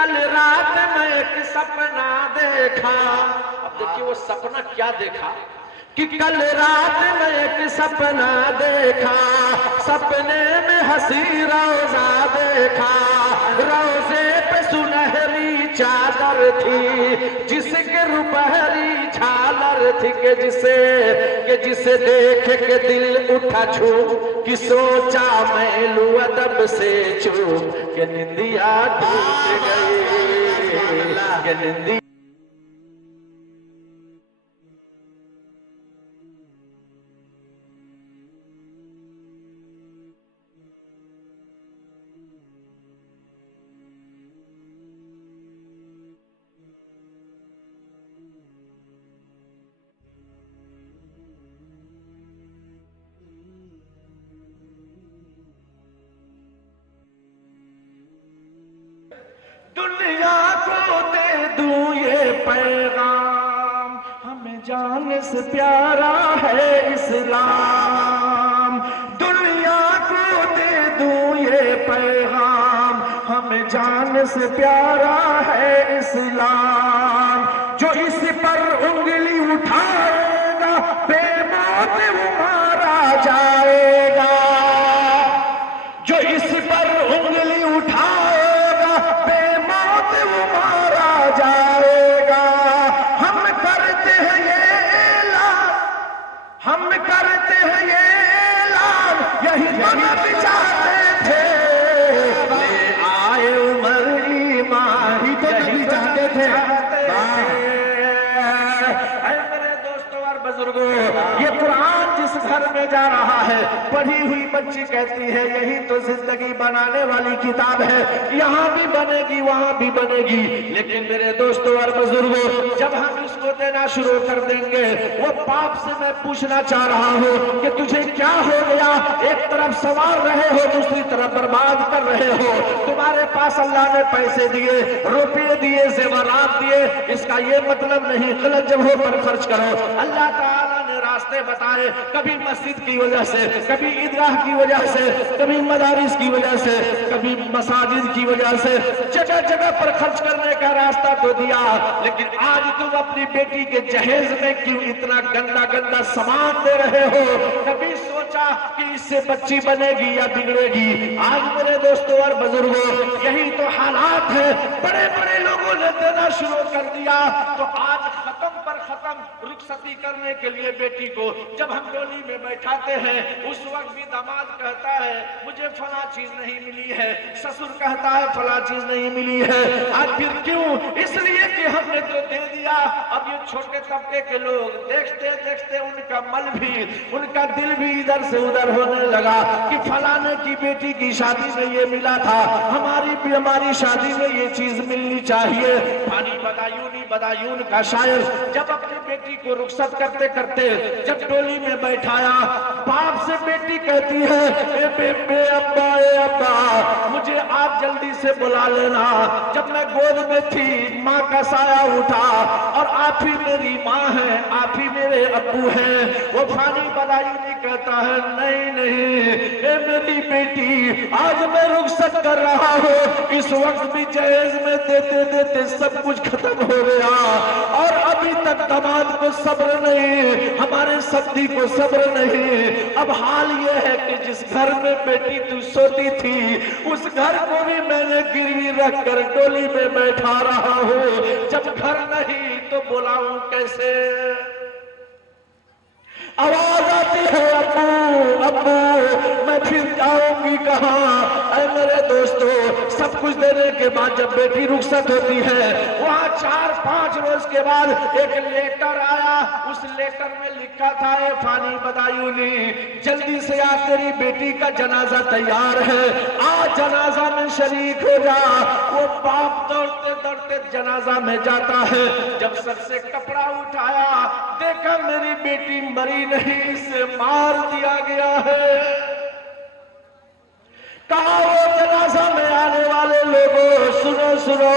कल रात में एक सपना देखा। अब देखिए वो सपना क्या देखा कि कल रात में एक सपना देखा, सपने में हंसी रोजा देखा, रोजे पे सुनहरी चादर थी जिसके रुपहरी झालर थी, के जिसे देख के दिल उठा छूम कि सोचा मैं लूं अदब से चूम के निंदिया टूट गई, के निंदिया दुनिया को दे दूं ये पैगाम, हमें जान से प्यारा है इस्लाम। दुनिया को दे दूं ये पैगाम, हमें जान से प्यारा है इस्लाम। जो इस पर उंगली उठाएगा बेमौत वो मारा जाएगा, जो इस पर उंगली उठाएगा बेमौत वो मारा जाएगा। हम करते हैं ये ऐलान, हम करते हैं ये ऐलान, यही मन चाहते थे, ले आए उमर ईमान ही तो यही चाहते थे। मेरे दोस्तों और बुजुर्गों, ये कुरान जिस घर में जा रहा है, पढ़ी हुई बच्ची कहती है यही तो जिंदगी बनाने वाली किताब है, यहाँ भी बनेगी वहाँ भी बनेगी। लेकिन मेरे दोस्तों और बुजुर्गों, जब हम इसको देना शुरू कर देंगे, वो बाप से मैं पूछना चाह रहा हूँ कि तुझे क्या हो गया? एक तरफ संवार रहे हो, दूसरी तरफ बर्बाद कर रहे हो। तुम्हारे पास अल्लाह ने पैसे दिए, रुपये दिए, जेवरात दिए, इसका ये मतलब नहीं गलत जगहों पर खर्च करो। अल्लाह ताला ने रास्ते बताए, कभी मस्जिद की वजह से, कभी ईदगाह की वजह से, कभी मदारिस की वजह से, कभी मसाजिद की वजह से, जगह जगह पर खर्च करने का रास्ता तो दिया। लेकिन आज तुम अपनी बेटी के जहेज में क्यों इतना गंदा गंदा सामान दे रहे हो? कभी सोचा कि इससे बच्ची बनेगी या बिगड़ेगी? आज मेरे दोस्तों और बुजुर्गों, यही तो हालात है। बड़े बड़े लोगों ने देना शुरू कर दिया, तो आज खत्म पर खत्म रुखसती करने के लिए बेटी को जब हम डोली में बैठाते हैं, उस वक्त भी दामाद कहता है मुझे फला चीज नहीं मिली है, ससुर कहता है फला चीज नहीं मिली है। आखिर क्यों? इसलिए कि हमने तो दे दिया। अब ये छोटे तबके के लोग देखते देखते उनका मल भी, उनका दिल भी इधर से उधर होने लगा कि फलाने की बेटी की शादी में ये मिला था, हमारी शादी में ये चीज मिलनी चाहिए। पानी बदायूनी बदायून का शायर जब अपनी बेटी को रुखसत करते करते जब डोली में बैठाया, बाप से बेटी कहती है ए बेबे अब्बा, ए अब्बा, मुझे आप जल्दी से बुला लेना। जब मैं गोद में थी माँ का साया उठा और आप ही मेरी माँ है, आप ही मेरे अब्बू हैं। वो फानी बदायूनी कहता है नहीं नहीं ए मेरी बेटी, आज मैं रुखसत कर रहा हूँ, इस वक्त भी जहेज में देते देते सब कुछ खत्म हो गया और अभी तक दामाद को सब्र नहीं, हमारे सब्जी को सब्र नहीं। अब हाल ये है कि जिस घर में बेटी तू सोती थी, उस घर को भी मैंने गिरवी रख कर डोली में बैठा रहा हूँ। जब घर नहीं तो बुलाऊं कैसे? आवाज आती है अब्बू अब्बू, मैं फिर जाऊंगी कहाँ? ऐ मेरे दोस्तों, सब कुछ देने के बाद जब बेटी रुखसत होती है, वहाँ 4-5 रोज के बाद एक लेटर आया। उस लेटर में लिखा था ए फानी बदायूनी, जल्दी से आ, तेरी बेटी का जनाजा तैयार है, आज जनाजा में शरीक हो जा। वो बाप दौड़ते दौड़ते जनाजा में जाता है। जब सर से कपड़ा उठाया, देखा मेरी बेटी मरी नहीं, इसे मार दिया गया है। कहा वो जनाजा में आने वाले लोगों, सुनो सुनो,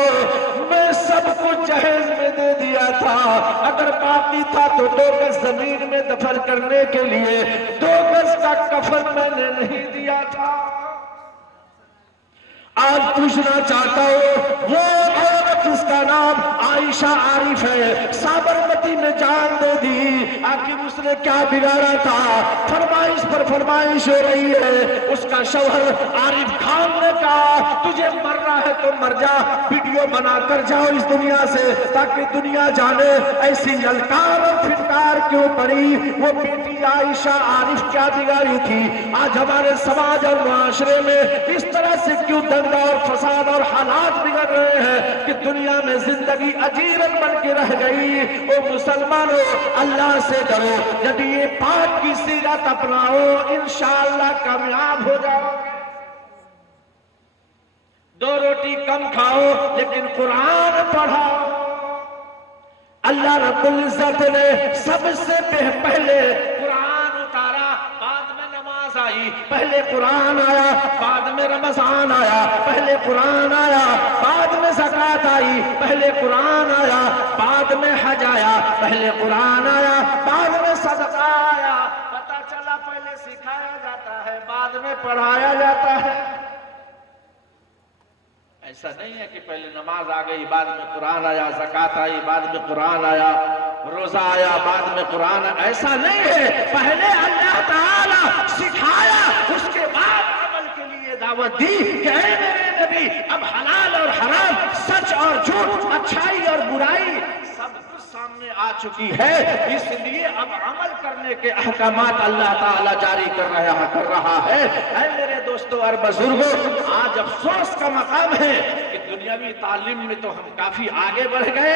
मैं सब कुछ जहेज में दे दिया था, अगर बाकी था तो 2 गज जमीन में दफन करने के लिए 2 गज का कफन मैंने नहीं दिया था। आज पूछना चाहता हूँ, वो आयशा आरिफ है, साबरमती में जान दे दी, आखिर उसने क्या बिगाड़ा था? फरमाइश पर फरमाइश हो रही है। उसका शौहर आरिफ खान ने कहा तुझे मरना है तो मर जा, वीडियो बना कर जाओ इस दुनिया से, ताकि दुनिया जाने ऐसी ललकार और फिटकार क्यों पड़ी। वो बेटी आयशा आरिफ क्या बिगाड़ी थी? आज हमारे समाज और मुआशरे में इस तरह से क्यों दंगा और फसाद और हालात बिगड़ रहे हैं कि दुनिया में जिंदगी अजीरन बन के रह गई। ओ मुसलमानों, अल्लाह से डरो, यदि ये पाक की सीरत अपनाओ इंशाअल्लाह कामयाब हो जाओगे। दो रोटी कम खाओ लेकिन कुरान पढ़ाओ। अल्लाह रब्बुल इज्जत ने सबसे पहले कुरान उतारा, बाद में नमाज आई। पहले कुरान आया, बाद में रमजान आया। पहले कुरान आया, बाद में ज़कात आई। पहले कुरान आया, बाद में हज आया। पहले कुरान आया, बाद में सदका आया। पता चला पहले सिखाया जाता है, बाद में पढ़ाया जाता है। ऐसा नहीं है कि पहले नमाज आ गई, बाद में कुरान आया, ज़कात आई, बाद में कुरान आया, रोजा आया, बाद में कुरान आया। ऐसा नहीं है, पहले अल्लाह ताला सिखाया, उसके बाद अमल के लिए दावत दी कि ऐ मेरे नबी, अब हलाल और हराम, सच और झूठ, अच्छाई और बुराई सब कुछ सामने आ चुकी है। इसलिए अब अमल करने के अहकामात अल्लाह ताला जारी कर रहा है। ऐ मेरे दोस्तों और बुजुर्गों, आज अफसोस का मकाम है कि दुनियावी तालीम में तो हम काफी आगे बढ़ गए,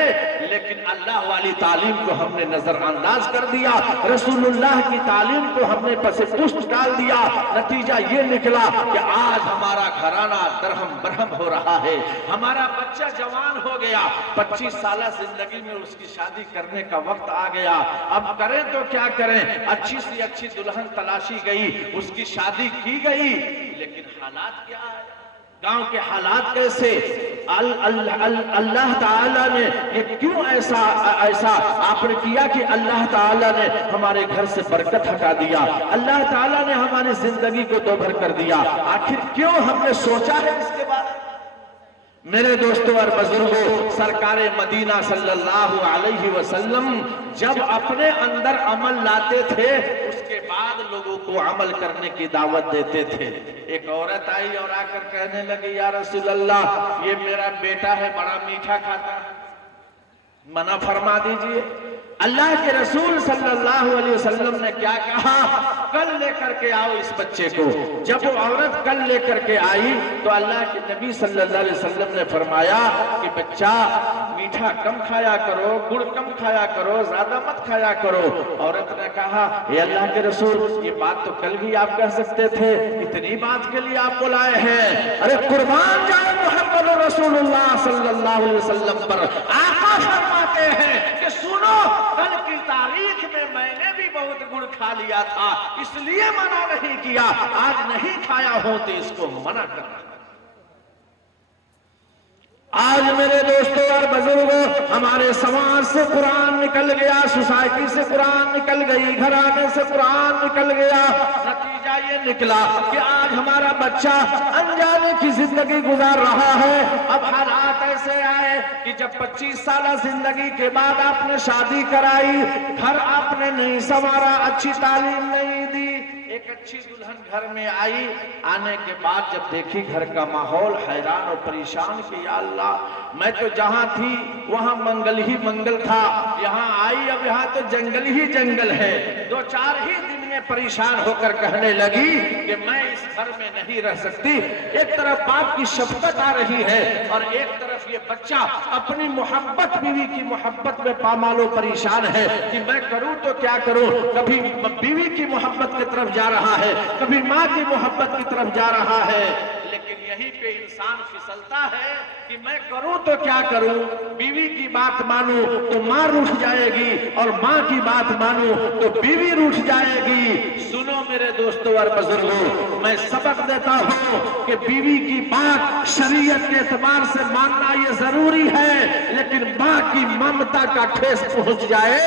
लेकिन अल्लाह वाली तालीम को हमने नजरअंदाज कर दिया। रसूलुल्लाह की तालीम को हमने पसे पुष्ट डाल दिया। नतीजा ये निकला कि आज हमारा घराना दरहम बरहम हो रहा है। हमारा बच्चा जवान हो गया, 25 साल जिंदगी में उसकी शादी करने का वक्त आ गया। अब करें तो क्या करें? अच्छी से अच्छी दुल्हन तलाशी गई, उसकी शादी की गई, लेकिन हालात क्या है? गांव के हालात कैसे? अल्लाह ताला ने ये क्यों ऐसा आपने किया कि अल्लाह ताला ने हमारे घर से बरकत हटा दिया, अल्लाह ताला ने हमारी जिंदगी को दोभर कर दिया? आखिर क्यों हमने सोचा है इसके बाद? मेरे दोस्तों और बुजुर्गों, सरकार मदीना सल्लल्लाहु अलैहि वसल्लम जब अपने अंदर अमल लाते थे, उसके बाद लोगों को अमल करने की दावत देते थे। एक औरत आई और आकर कहने लगी, या रसूल अल्लाह, ये मेरा बेटा है, बड़ा मीठा खाता है, मना फरमा दीजिए। अल्लाह के रसूल सल्लल्लाहु अलैहि वसल्लम ने क्या कहा? कल लेकर के आओ इस बच्चे को। जब वो औरत कल लेकर के आई तो अल्लाह के नबी सल्लल्लाहु अलैहि वसल्लम ने फरमाया कि बच्चा मीठा कम खाया करो, गुड़ कम खाया करो, ज्यादा मत खाया करो। औरत ने कहा, हे अल्लाह के रसूल, ये बात तो कल भी आप कह सकते थे, इतनी बात के लिए आप बुलाए हैं? अरे कुर्बान जाए मोहम्मद रसूलुल्लाह सल्लल्लाहु अलैहि वसल्लम पर। आका फरमाते हैं कि सुनो, कल की तारीख में मैंने भी बहुत गुड़ खा लिया था, इसलिए मना नहीं किया। आज नहीं खाया हो तो इसको मना करना। आज मेरे दोस्तों और बुजुर्गों, हमारे समाज से कुरान निकल गया, सोसाइटी से कुरान निकल गई, घराने से कुरान निकल गया। नतीजा ये निकला कि आज हमारा बच्चा अनजाने की जिंदगी गुजार रहा है। अब हालात ऐसे आए कि जब 25 साल जिंदगी के बाद आपने शादी कराई, घर आपने नहीं संवारा, अच्छी तालीम नहीं दी, एक अच्छी दुल्हन घर में आई, आने के बाद जब देखी घर का माहौल, हैरान और परेशान कि या अल्लाह, मैं तो जहां थी वहां मंगल ही मंगल था, यहाँ आई अब यहाँ तो जंगल ही जंगल है। 2-4 ही दिन में परेशान होकर कहने लगी कि मैं इस घर में नहीं रह सकती। एक तरफ बाप की शफकत आ रही है और एक तरफ ये बच्चा अपनी मोहब्बत, बीवी की मोहब्बत में पामालो परेशान है कि मैं करूं तो क्या करूं। कभी बीवी की मोहब्बत की तरफ जा रहा है, कभी माँ की मोहब्बत की तरफ जा रहा है, लेकिन यहीं पे इंसान फिसलता है कि मैं करूं तो क्या करूं। बीवी की बात मानूं तो मां रूठ जाएगी और मां की बात मानूं तो बीवी रूठ जाएगी। सुनो मेरे दोस्तों और बुजुर्गों, मैं सबक देता हूं कि बीवी की बात शरीयत के एतबार से मानना ये जरूरी है, लेकिन मां की ममता का ठेस पहुंच जाए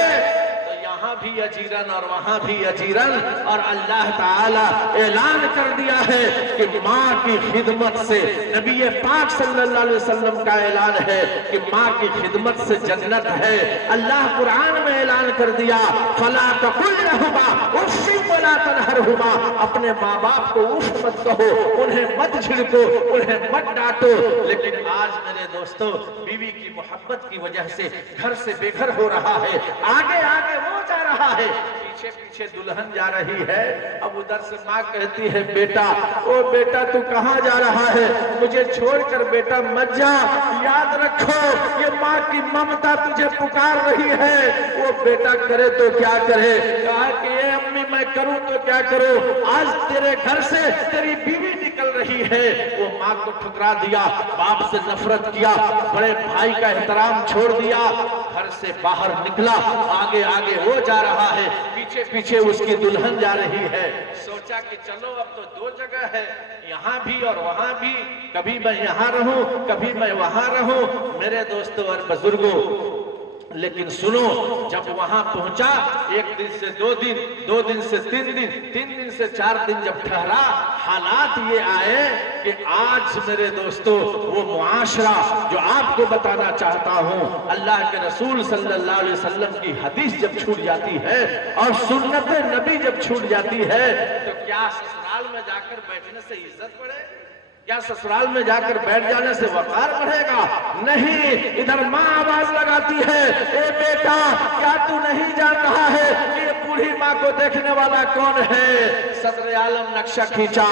तो यहाँ भी अजीरन और वहाँ भी अजीरन। और अल्लाह ताला ऐलान कर दिया है कि माँ की खिदमत से, नबी पाक सल्लल्लाहु अलैहि वसल्लम का ऐलान है कि माँ की खिदमत से जन्नत है। अल्लाह कुरान में ऐलान कर दिया, फला तकुल लहुमा उफ़्फ़िन वला तनहरहुमा, अपने माँ बाप को उफ मत कहो, उन्हें मत झिड़को, उन्हें मत डांटो। लेकिन आज मेरे दोस्तों, बीवी की मोहब्बत की वजह से घर से बेघर हो रहा है, आगे आगे वो जा रहा है, पीछे पीछे दुल्हन जा रही है। अब उधर से माँ कहती है, बेटा ओ बेटा तू कहाँ जा रहा है, मुझे छोड़कर बेटा मत जा, याद रखो ये माँ की ममता तुझे पुकार रही है। वो बेटा करे तो क्या करे, कहा कि ये अम्मी मैं करूं तो क्या करूं, आज तेरे घर से तेरी बीवी निकल रही है। वो माँ को ठुकरा दिया, बाप से नफरत किया, बड़े भाई का एहतराम छोड़ दिया, घर से बाहर निकला, आगे आगे वो जा रहा है, पीछे पीछे उसकी दुल्हन जा रही है। सोचा कि चलो अब तो दो जगह है, यहाँ भी और वहां भी, कभी मैं यहाँ रहूं कभी मैं वहां रहूं। मेरे दोस्तों और बुजुर्गों, लेकिन सुनो, जब वहां पहुंचा, एक दिन से दो दिन, दो दिन से तीन दिन, तीन दिन से चार दिन जब ठहरा, हालात ये आए कि आज मेरे दोस्तों वो मुआशरा जो आपको बताना चाहता हूं, अल्लाह के रसूल सल्लल्लाहु अलैहि वसल्लम की हदीस जब छूट जाती है और सुन्नत नबी जब छूट जाती है, तो क्या ससुराल में जाकर बैठने से इज्जत बढ़े? क्या ससुराल में जाकर बैठ जाने से वकार बढ़ेगा? नहीं। इधर माँ आवाज लगाती है, ए बेटा क्या तू नहीं जान रहा है कि ये बूढ़ी माँ को देखने वाला कौन है? सदर आलम नक्शा खींचा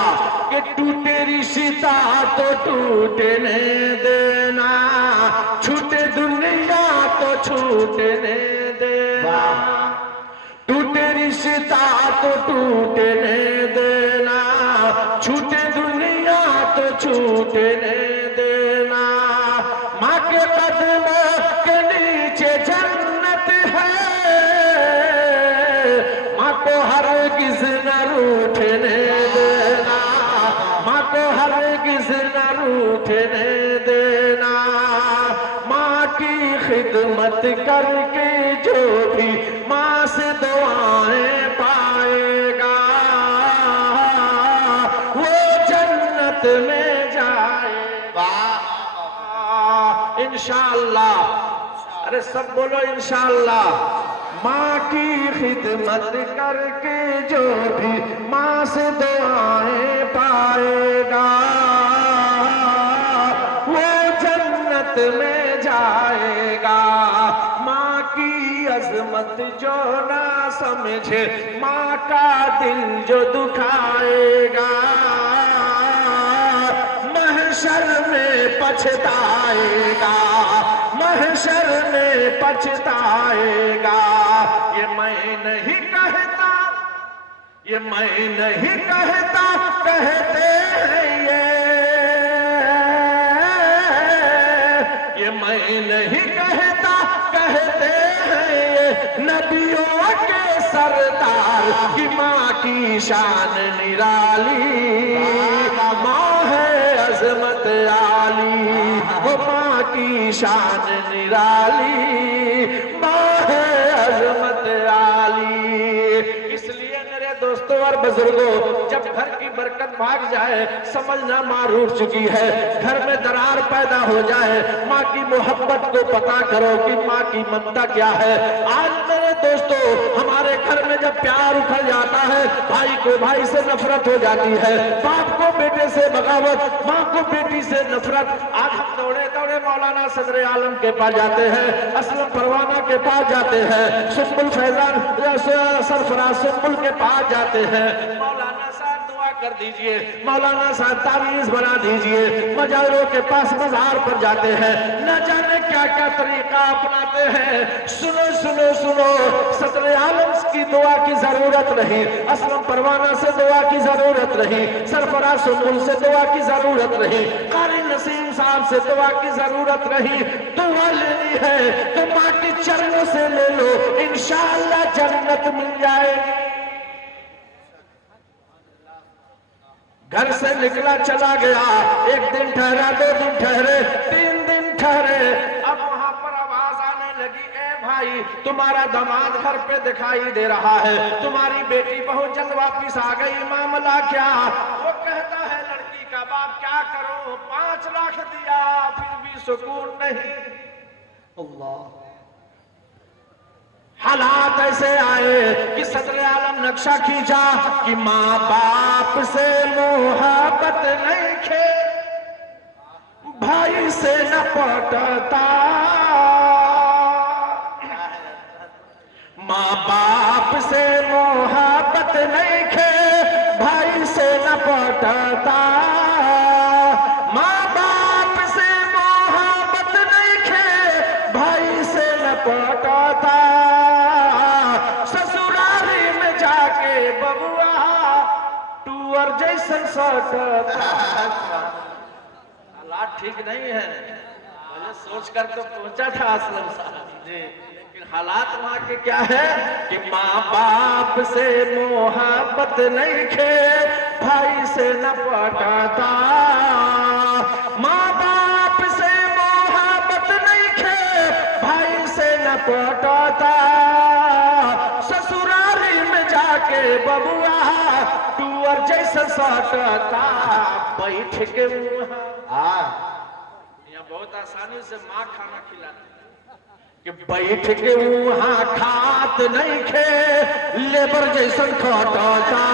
कि टूटे रिश्ता तो टूटने देना, छूटे दुनिया तो छूटने देना, टूटे रिश्ता तो टूटने देना, छूटे दुनिया तो छूटने देना। माँ के कदमों के नीचे जन्नत है, माँ को हरगिज़ न रूठने देना, माँ को हरगिज़ न रूठने देना। माँ की खिदमत करके जो भी माँ से दुआएं पाएगा, वो जन्नत में जाएगा इंशाअल्लाह। अरे सब बोलो इंशाअल्लाह। माँ की खिदमत करके जो भी माँ से दुआएं पाएगा, वो जन्नत में जाएगा। माँ की अजमत जो ना समझे, माँ का दिल जो दुखाएगा, महशर में पछताएगा, महशर में पछताएगा। ये मैं नहीं कहता, ये मैं नहीं कहता, कहते हैं ये मैं नहीं कहता, कहते हैं नबियों के सरदार की माँ की शान निराली, माँ है अजमत आली, वो माँ की शान निराली, माँ है अजमत आली। इसलिए मेरे दोस्तों और बुजुर्गों, जब घर की बरकत भाग जाए, समझना माँ रूठ चुकी है। घर में दरार पैदा हो जाए, माँ की मोहब्बत को पता करो कि माँ की ममता क्या है। आज मेरे दोस्तों, हमारे घर में जब प्यार उखड़ जाता है, भाई को भाई से नफरत हो जाती है, बाप को बेटे से बगावत, माँ को बेटी से नफरत। आज हम दौड़े दौड़े मौलाना सदर आलम के पास जाते हैं, असलम परवाना के पास जाते हैं, सुम्बुल फैजान सरफराज सुम्बुल के पास जाते हैं, मौलाना साहब दुआ कर दीजिए, मौलाना साहब तावीज़ बना दीजिए। मजारों के पास मजार पर जाते हैं, न जाने क्या क्या तरीका अपनाते हैं। सुनो सुनो सुनो, सदर आलम की दुआ की जरूरत नहीं, असलम परवाना से दुआ की जरूरत नहीं, सरफराज सुम्बुल से दुआ की जरूरत नहीं, कारी नसीम साहब से दुआ की जरूरत नहीं। दुआ लेनी है तो माँ के चरणों से ले लो, इंशाअल्लाह जन्नत मिल जाएगी। घर से निकला चला गया, एक दिन ठहरा, दो दिन ठहरे, तीन दिन ठहरे, अब वहां पर आवाज आने लगी, ए भाई आई, तुम्हारा दामाद घर पे दिखाई दे रहा है, तुम्हारी बेटी बहुत जल्द वापिस आ गई, मामला क्या? वो कहता है लड़की का बाप क्या करो, 5 लाख दिया फिर भी सुकून नहीं। अल्लाह, हालात ऐसे आए कि सदर आलम नक्शा खींचा कि माँ बाप से मोहब्बत नहीं खे, भाई से न पटता, माँ बाप से मोहब्बत नहीं खे, भाई से न पटता, माँ बाप से मोहब्बत नहीं खे, भाई से न पटता, ससुरारी में जाके बबुआ टूअर जैसन सटता। हालात ठीक नहीं है, मुझे सोच कर तो पहुंचा था असलम साहब जी, लेकिन हालात वहां के क्या है कि माँ बाप से मोहब्बत नहीं खे, भाई से न पटता, माँ बाप से मोहब्बत नहीं खे, भाई से न पटता, ससुरारी में जाके बबुआ टूअर जैसा सटता, बैठ के यहाँ बहुत आसानी से माँ खाना खिलाती कि बैठ के वहां खात नहीं खे, लेबर जैसन खटता,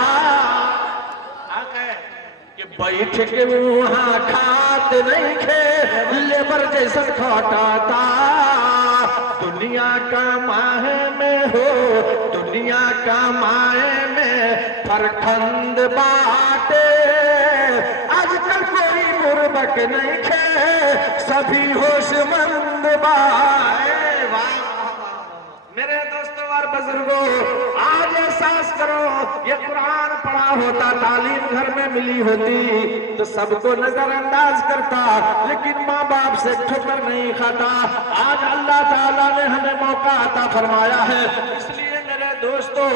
कि बैठ के वहां खात नहीं खे, लेबर जैसन खटता, दुनिया का माहे में हो, दुनिया का माहे में फरखंद बाटे, आजकल कोई बुर्बक नहीं खे, सभी होशमंद बाटे। मेरे दोस्तों और बुजुर्गों, आज एहसास करो, ये कुरान पढ़ा होता, तालीम घर में मिली होती तो सबको नजरअंदाज करता, लेकिन माँ बाप से ठोकर नहीं खाता। आज अल्लाह ताला ने हमें मौका अता फरमाया है, इसलिए मेरे दोस्तों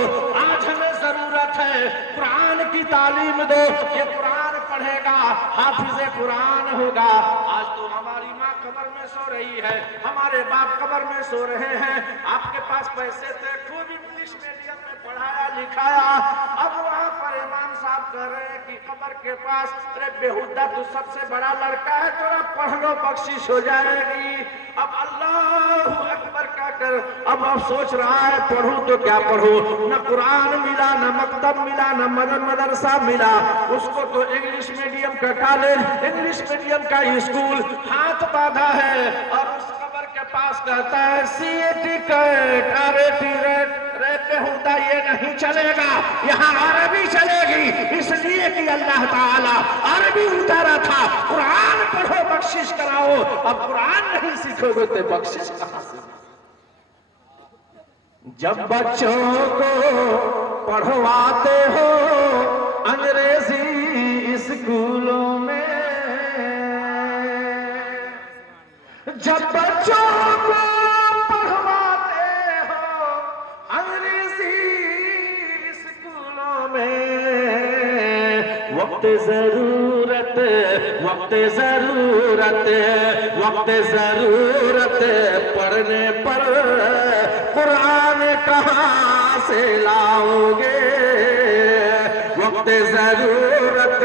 आज हमें जरूरत है कुरान की तालीम दो। ये कुरान पढ़ेगा हाफिज़े कुरान होगा। आज तो हमारी माँ कब्र में सो रही है, हमारे बाप कब्र में सो रहे हैं, आपके पास पैसे थे, खूब इंग्लिश मीडियम में पढ़ाया लिखाया, अब वहाँ पर इमाम साहब कह रहे हैं कि कब्र के पास, अरे बेहुदा तू सबसे बड़ा लड़का है, थोड़ा पढ़ लो बख्शिश हो जाएगी। अब अल्लाह अकबर का कर, अब सोच रहा है पढ़ूं तो क्या पढ़ूं, न कुरान मिला, न मकतब मिला, न मदरसा मिला, उसको तो इंग्लिश मीडियम का कॉलेज, इंग्लिश मीडियम का स्कूल हाथ बांधा है, और उस कब्र के पास कहता है सीएटी कैट, अरे बेहुदा ये नहीं चलेगा, यहाँ अरबी चलेगी, इसलिए कि अल्लाह ताला अरबी उतारा था, कुरान पढ़ो बख्शिश कराओ। अब कुरान नहीं सीखोगे तो बख्शिश कहां से? जब बच्चों को पढ़वाते हो अंग्रेजी स्कूलों में, जब बच्चों को पढ़वाते हो अंग्रेजी स्कूलों में, वक्त जरूरत पढ़ने पर कुरान कहाँ से लाओगे, वक्त जरूरत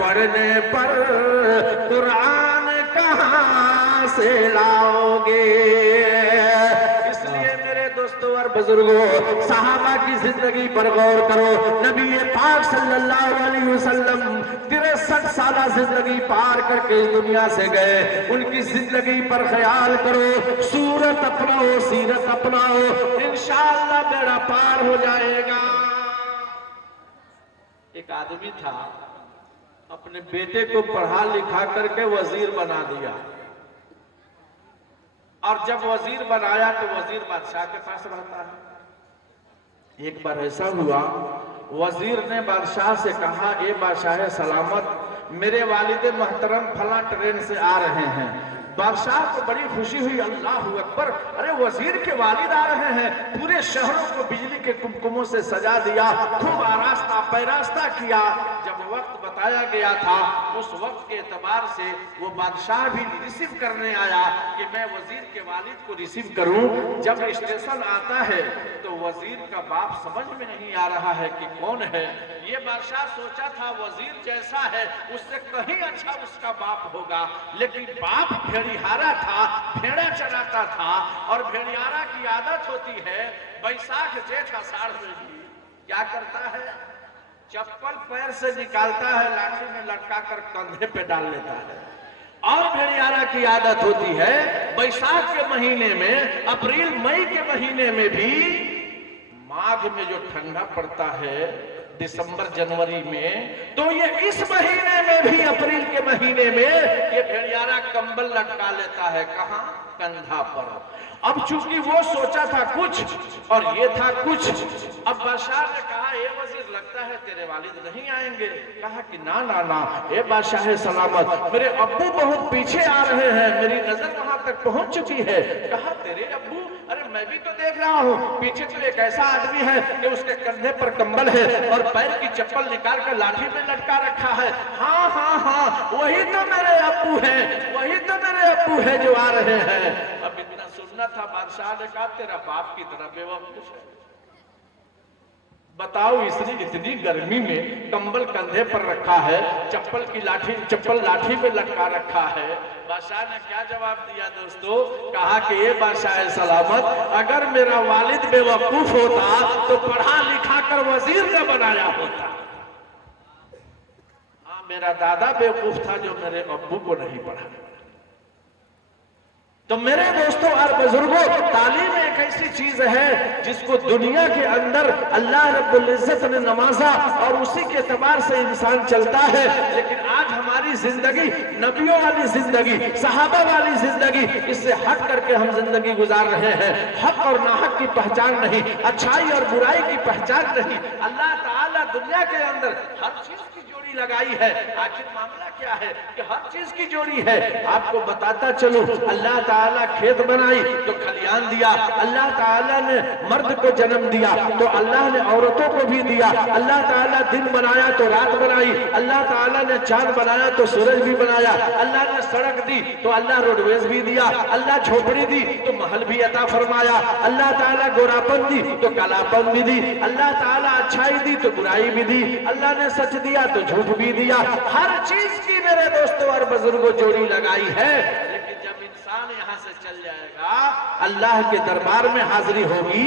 पढ़ने पर कुरान कहाँ से लाओगे। इसलिए मेरे दोस्तों और बुजुर्गों, सहाबा की जिंदगी पर गौर करो। नबी पाक सल्लल्लाहु अलैहि वसल्लम 63 साल जिंदगी पार करके इस दुनिया से गए, उनकी जिंदगी पर ख्याल करो, सूरत अपनाओ, सीरत अपनाओ, इंशाअल्लाह बेड़ा पार हो जाएगा। एक आदमी था, अपने बेटे को पढ़ा लिखा करके वजीर बना दिया, और जब वजीर बनाया तो वजीर बादशाह के पास रहता है। एक बार ऐसा हुआ, वजीर ने बादशाह से कहा, ए बादशाह सलामत, मेरे वालिद मोहतरम फला ट्रेन से आ रहे हैं। बादशाह को बड़ी खुशी हुई, अल्लाह अकबर, अरे वजीर के वालिद आ रहे हैं। पूरे शहरों को बिजली के कुमकुमों से सजा दिया, खूब आरास्ता पैरास्ता किया। जब वक्त बताया गया था, उस वक्त के एतबार से वो बादशाह भी रिसीव करने आया कि मैं वजीर के वालिद को रिसीव करूं। जब स्टेशन आता है तो वजीर का बाप समझ में नहीं आ रहा है कि कौन है। ये बादशाह सोचा था वजीर जैसा है उससे कहीं अच्छा उसका बाप होगा, लेकिन बाप भेड़िहारा था, भेड़ा चराता था, और भेड़िहारा की आदत होती है बैसाख जेठ आषाढ़ में भी क्या करता है, चप्पल पैर से निकालता है, लाठी में लटका कर कंधे पे डाल लेता है। और भेड़ियारा की आदत होती है बैसाख के महीने में, अप्रैल मई के महीने में भी, माघ में जो ठंडा पड़ता है, दिसंबर जनवरी में, तो ये इस महीने में भी, अप्रैल के महीने में ये भेड़ियारा कंबल लटका लेता है। कहां? कंधा पर। अब चूंकि वो सोचा था कुछ और ये था कुछ, अब बादशाह ने कहा ए वजीर लगता है तेरे वालिद नहीं आएंगे। कहा कि ना ना ना ए बादशाह सलामत, मेरे अब्बू बहुत पीछे आ रहे हैं, मेरी नजर वहां तक पहुंच चुकी है। कहा तेरे अब्बू? अरे मैं भी तो देख रहा हूँ, पीछे तो एक ऐसा आदमी है कि उसके कंधे पर कंबल है और पैर की चप्पल निकाल कर लाठी में लटका रखा है। हाँ हाँ हाँ वही तो मेरे अब्बू है, वही तो मेरे अब्बू है जो आ रहे हैं। अब इतना सुनना था, बादशाह ने कहा तेरा बाप की तरह बेवकूफ है। बताओ इतनी गर्मी में कंबल कंधे पर रखा है, चप्पल लाठी में लटका रखा है। बादशाह ने क्या जवाब दिया दोस्तों? कहा कि ये बादशाह सलामत, अगर मेरा वालिद बेवकूफ होता तो पढ़ा लिखा कर वजीर न बनाया होता। हाँ मेरा दादा बेवकूफ था जो मेरे अब्बू को नहीं पढ़ा। तो मेरे दोस्तों और बुजुर्गों, तालीम एक ऐसी चीज है जिसको दुनिया के अंदर अल्लाह रब्बुल इज्जत ने नवाजा और उसी के एतबार से इंसान चलता है। लेकिन आज हमारी जिंदगी नबियों वाली जिंदगी, सहाबा वाली जिंदगी, इससे हट करके हम जिंदगी गुजार रहे हैं। हक और नाहक की पहचान नहीं, अच्छाई और बुराई की पहचान नहीं। अल्लाह ताला दुनिया के अंदर हर चीज की जोड़ी लगाई है। आखिर मामला क्या है कि हर चीज की जोड़ी है। आपको बताता चलूं, अल्लाह ताला खेत बनाई तो खलियान दिया, अल्लाह ताला ने मर्द को जन्म दिया तो अल्लाह ने औरतों को भी दिया, अल्लाह ताला दिन बनाया तो रात बनाई, अल्लाह ताला ने चांद बनाया तो सूरज भी बनाया, अल्लाह ने सड़क दी तो अल्लाह रोडवेज भी दिया, अल्लाह झोपड़ी दी तो महल भी अता फरमाया, अल्लाह ताला गोरापन दी तो कालापन भी दी, अल्लाह ताला अच्छाई दी तो बुराई भी दी, अल्लाह ने सच दिया तो झूठ भी दिया। हर चीज की मेरे दोस्तों और बुजुर्गों जोड़ी लगाई है। लेकिन जब इंसान यहाँ से चल जाएगा, अल्लाह के दरबार में हाजिरी होगी,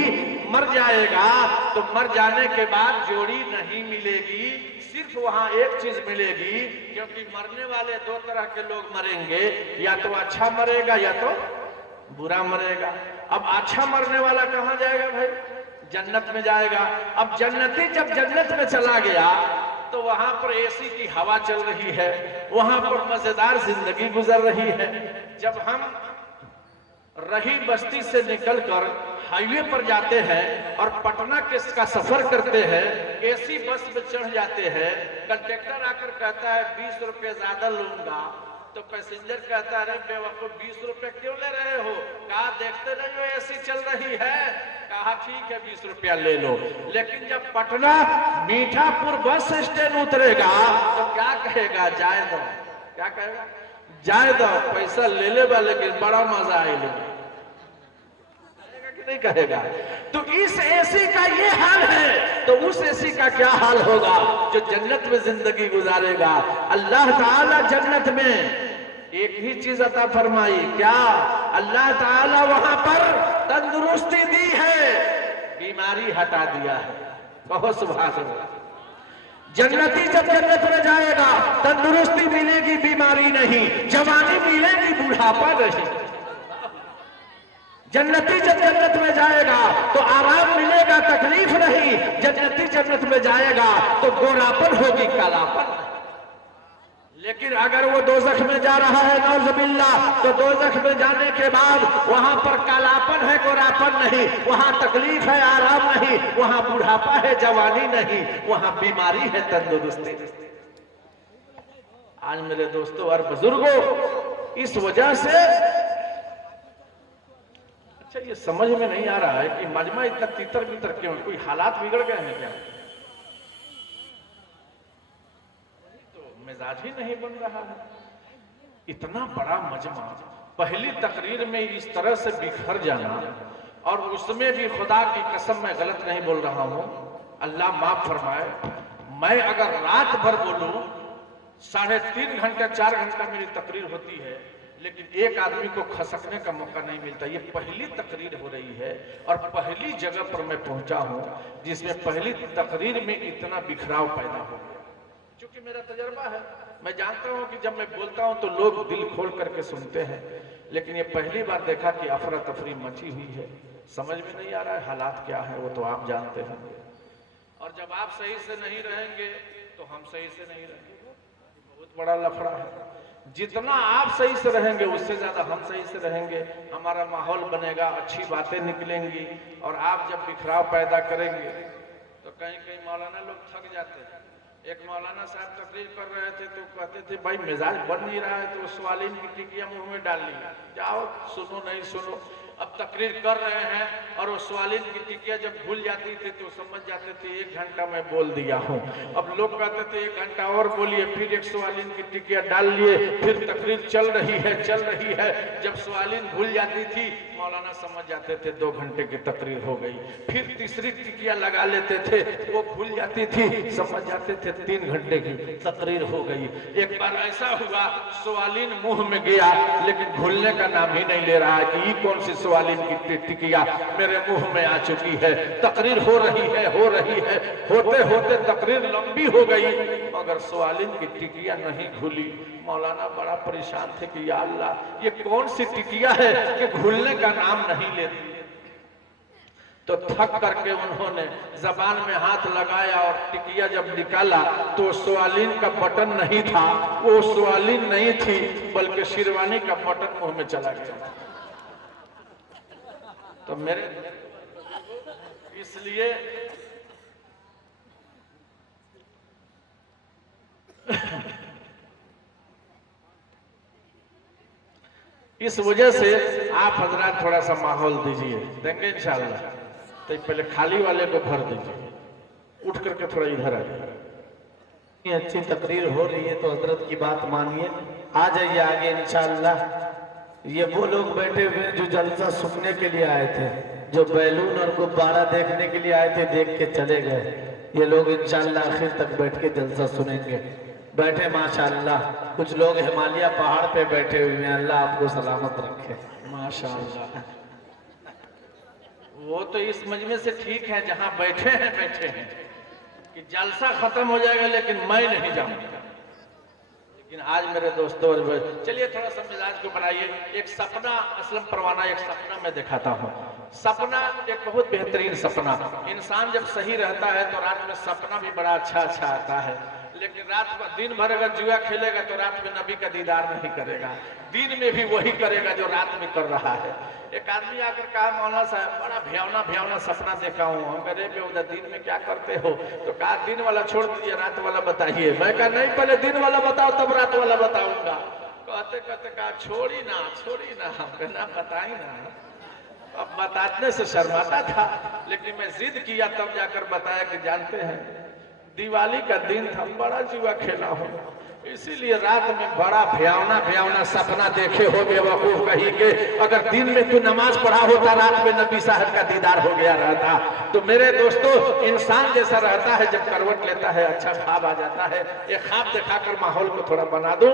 मर जाएगा, तो मर जाने के बाद जोड़ी नहीं मिलेगी, सिर्फ वहां एक चीज मिलेगी। क्योंकि मरने वाले दो तरह के लोग मरेंगे, या तो अच्छा मरेगा या तो बुरा मरेगा। अब अच्छा मरने वाला कहाँ जाएगा भाई? जन्नत में जाएगा। अब जन्नती जब जन्नत में चला गया तो वहां पर एसी की हवा चल रही है, वहां पर मजेदार जिंदगी गुजर रही है। जब हम रही बस्ती से निकलकर हाईवे पर जाते हैं और पटना का सफर करते हैं, एसी बस में चढ़ जाते हैं, कंडक्टर आकर कहता है 20 रुपए ज्यादा लूंगा, तो पैसेंजर कहता है अरे बेवकूफ 20 रुपए क्यों ले रहे हो? कहा देखते नहीं हो एसी चल रही है? कहा ठीक है 20 रुपया ले लो। लेकिन जब पटना मीठापुर बस स्टैंड उतरेगा तो क्या कहेगा? जाए दो। क्या कहेगा? जाए दो, पैसा ले लेगा लेकिन बड़ा मजा आएगा कि नहीं कहेगा? तो इस एसी का ये हाल है, तो उस एसी का क्या हाल होगा जो जन्नत में जिंदगी गुजारेगा? अल्लाह ताला जन्नत में एक ही चीज अता फरमाई, क्या? अल्लाह ताला वहां पर तंदुरुस्ती दी है, बीमारी हटा दिया है। बहुत सुभान अल्लाह। जन्नती जब जन्नत में जाएगा तंदुरुस्ती मिलेगी, बीमारी नहीं, जवानी मिलेगी, बुढ़ापा नहीं। जन्नती जब जन्नत में जाएगा तो आराम मिलेगा, तकलीफ नहीं। जन्नती जन्नत में जाएगा तो गोरापन होगी, कालापन। लेकिन अगर वो दोजख में जा रहा है नौजुबिल्लाह, तो दोजख में जाने के बाद वहां पर कालापन है, गोरापन नहीं, वहां तकलीफ है, आराम नहीं, वहां बुढ़ापा है, जवानी नहीं, वहां बीमारी है, तंदुरुस्ती। आज मेरे दोस्तों और बुजुर्गों, इस वजह से अच्छा ये समझ में नहीं आ रहा है कि मजमा इतना तीतर बीतर क्यों? कोई हालात बिगड़ गए हैं क्या? तो मिजाज ही नहीं बन रहा है। इतना बड़ा मजमा पहली तकरीर में इस तरह से बिखर जाना, और उसमें भी खुदा की कसम मैं गलत नहीं बोल रहा हूं, अल्लाह माफ फरमाए, मैं अगर रात भर बोलूं 3.5 घंटे 4 घंटा मेरी तकरीर होती है, लेकिन एक आदमी को खसकने का मौका नहीं मिलता। ये पहली तकरीर हो रही है और पहली जगह पर मैं पहुंचा हूं जिसमें पहली तकरीर में इतना बिखराव पैदा हो गया। क्योंकि मेरा तजर्बा है, मैं जानता हूं कि जब मैं बोलता हूं तो लोग दिल खोल करके सुनते हैं, लेकिन ये पहली बार देखा कि अफरा तफरी मची हुई है, समझ में नहीं आ रहा है हालात क्या है, वो तो आप जानते हैं। और जब आप सही से नहीं रहेंगे तो हम सही से नहीं रहेंगे, बहुत बड़ा लफड़ा है। जितना आप सही से रहेंगे उससे ज्यादा हम सही से रहेंगे, हमारा माहौल बनेगा, अच्छी बातें निकलेंगी। और आप जब बिखराव पैदा करेंगे तो कहीं कहीं मौलाना लोग थक जाते हैं। एक मौलाना साहब तकरीर कर रहे थे तो कहते थे भाई मिजाज बन नहीं रहा है, तो स्वालीन की टिकिया मुंह में डाल ली, जाओ सुनो नहीं सुनो। अब तकरीर कर रहे हैं और वो स्वालीन की टिकिया जब भूल जाती थी तो समझ जाते थे 1 घंटा मैं बोल दिया हूँ। अब लोग कहते थे 1 घंटा और बोलिए, फिर एक स्वालीन की टिकिया डाल लिए, फिर तकरीर चल रही है। जब स्वालीन भूल जाती थी मौलाना समझ जाते थे 2 घंटे की तकरीर हो गई, फिर तीसरी टिकिया लगा लेते थे, वो भूल जाती थी, समझ जाते थे 3 घंटे की तकरीर हो गई। एक बार ऐसा हुआ स्वालीन मुंह में गया लेकिन भूलने का नाम ही नहीं ले रहा है कि ये कौन सी स्वालीन की टिकिया मेरे मुंह में आ चुकी है। तकरीर हो रही है, होते होते तकरीर लंबी हो गई मगर स्वालीन की टिकिया नहीं घुली। मौलाना बड़ा परेशान थे कि या अल्लाह ये कौन सी टिकिया है कि घुलने का नाम नहीं लेती। तो थक करके उन्होंने जबान में हाथ लगाया और टिकिया जब निकाला तो स्वालीन का बटन नहीं था, वो स्वालीन नहीं थी बल्कि शेरवानी का बटन मुंह में चला गया। तो मेरे इसलिए इस वजह से आप हजरात थोड़ा सा माहौल दीजिए, देंगे इंशाअल्लाह। तो पहले खाली वाले को भर दीजिए, उठ करके थोड़ा इधर आ जाइए। अच्छी तकरीर हो रही है तो हजरत की बात मानिए, आ जाइए आगे इंशाअल्लाह। ये वो लोग बैठे हुए जो जलसा सुनने के लिए आए थे, जो बैलून और गुब्बारा देखने के लिए आए थे, देख के चले गए। ये लोग इंशाअल्लाह आखिर तक बैठ के जलसा सुनेंगे। बैठे माशाअल्लाह, कुछ लोग हिमालय पहाड़ पे बैठे हुए हैं, अल्लाह आपको सलामत रखे माशाअल्लाह। वो तो इस मजमे से ठीक है जहां बैठे हैं कि जलसा खत्म हो जाएगा लेकिन मैं नहीं जाऊंगा। लेकिन आज मेरे दोस्तों, चलिए थोड़ा सा मिजाज को बनाइए। एक सपना, असलम परवाना, एक सपना मैं दिखाता हूँ। सपना एक बहुत बेहतरीन सपना। इंसान जब सही रहता है तो रात में सपना भी बड़ा अच्छा आता है, लेकिन रात में दिन भर अगर जुआ खेलेगा तो रात में नबी का दीदार नहीं करेगा, दिन में भी वही करेगा जो रात में कर रहा है। एक आदमी आकर कहा मौलाना साहब बड़ा भयावना सपना देखा हूँ। हम कह रहे उधर दिन में क्या करते हो? तो कहा दिन वाला छोड़ दीजिए, रात वाला बताइए। मैं कहा नहीं, पहले दिन वाला बताओ तब रात वाला बताऊंगा। कहते कहा छोड़ी ना, हम कहना बताई ना। अब बताने से शर्माता था, लेकिन मैं जिद किया तब जाकर बताया कि जानते हैं दिवाली का दिन था, बड़ा जुआ खेला हूँ, इसीलिए रात में बड़ा भयावना सपना देखे हो बेवकूफ कहीं के। अगर दिन में तू नमाज पढ़ा होता रात में नबी साहब का दीदार हो गया रहता। तो मेरे दोस्तों, इंसान जैसा रहता है जब करवट लेता है अच्छा ख्वाब आ जाता है। एक ख्वाब दिखाकर माहौल को थोड़ा बना दो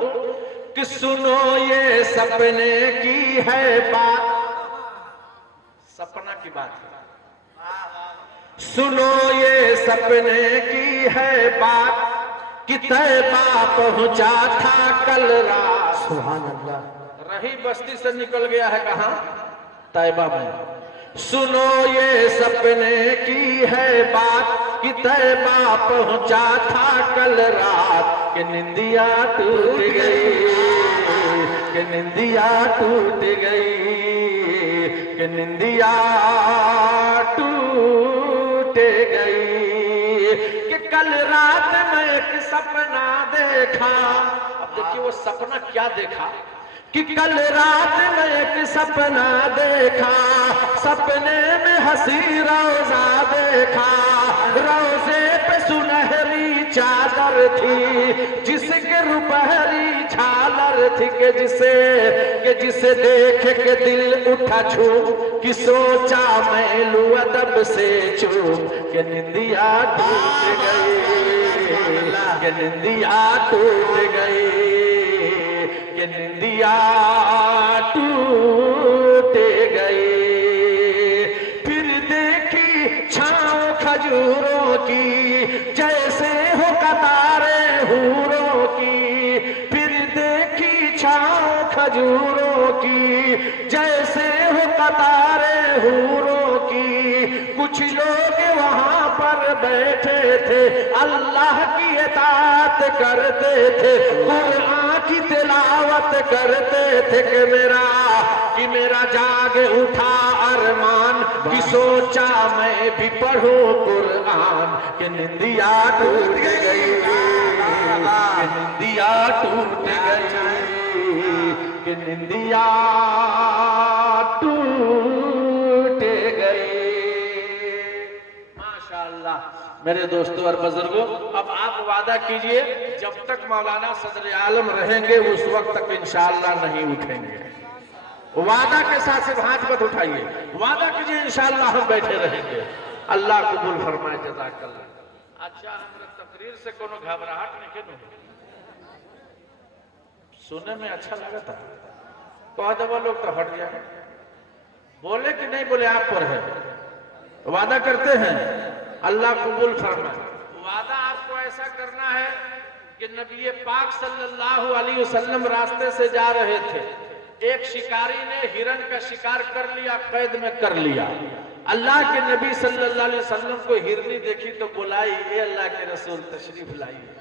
कि सुनो ये सपने की है बात, सपना की बात है। सुनो ये सपने की है बात कि तैबा पहुंचा था कल रात। सुभान अल्लाह। रही बस्ती से निकल गया है कहां? तैबा में। सुनो ये सपने की है बात कि तैबा पहुंचा था कल रात, कि निंदिया टूट गई, कि निंदिया टूट गई, कि निंदिया टूट गई, कि कल रात में एक सपना देखा। अब देखिए वो सपना क्या देखा कि कल रात में एक सपना देखा, सपने में हंसी रोजा देखा, रोजे पे सुनहरी चादर थी, जिसके रुपहरी झालर थी, के जिसे देख के दिल उठा छूम, कि सोचा मैं लूं अदब से चूम, के निंदिया टूट गई, के निंदिया टूट गई, के निंदिया टूट गई। फिर देखी छाँव खजूरों की, जैसे हो कतारे हूरों की, फिर देखी छाँव खजूरों की, जैसे हो कतारे हूरों की। कुछ लोग वहां पर बैठे थे, अल्लाह की इताअत करते थे, कुरान की तिलावत करते थे, कि मेरा जाग उठा अरमान, कि सोचा मैं भी पढ़ूं कुरान, कि निंदिया टूट गई, कि निंदिया टूट गई, कि निंदिया टूट गई। माशाअल्लाह मेरे दोस्तों और बुजुर्गों, अब आप वादा कीजिए जब तक मौलाना सदर आलम रहेंगे उस वक्त तक इंशाअल्लाह नहीं उठेंगे। वादा के साथ सिर्फ हाथ मत उठाइए, वादा कीजिए इंशाअल्लाह हम बैठे रहेंगे। अल्लाह कबूल फरमाए, जज़ाकल्लाह। अच्छा, हमरा तकरीर से कोनो घबराहट नहीं के सुनने में अच्छा लगा था, कह दबा लोग तो हट जाए, बोले कि नहीं बोले आप पर है, वादा करते हैं, अल्लाह कबूल फरमाए। वादा आपको ऐसा करना है कि नबी पाक सल्लल्लाहु अलैहि वसल्लम रास्ते से जा रहे थे, एक शिकारी ने हिरन का शिकार कर लिया, कैद में कर लिया। अल्लाह के नबी सल्लल्लाहु अलैहि वसल्लम को हिरनी देखी तो बुलाई, ए अल्लाह के रसूल तशरीफ लाइए।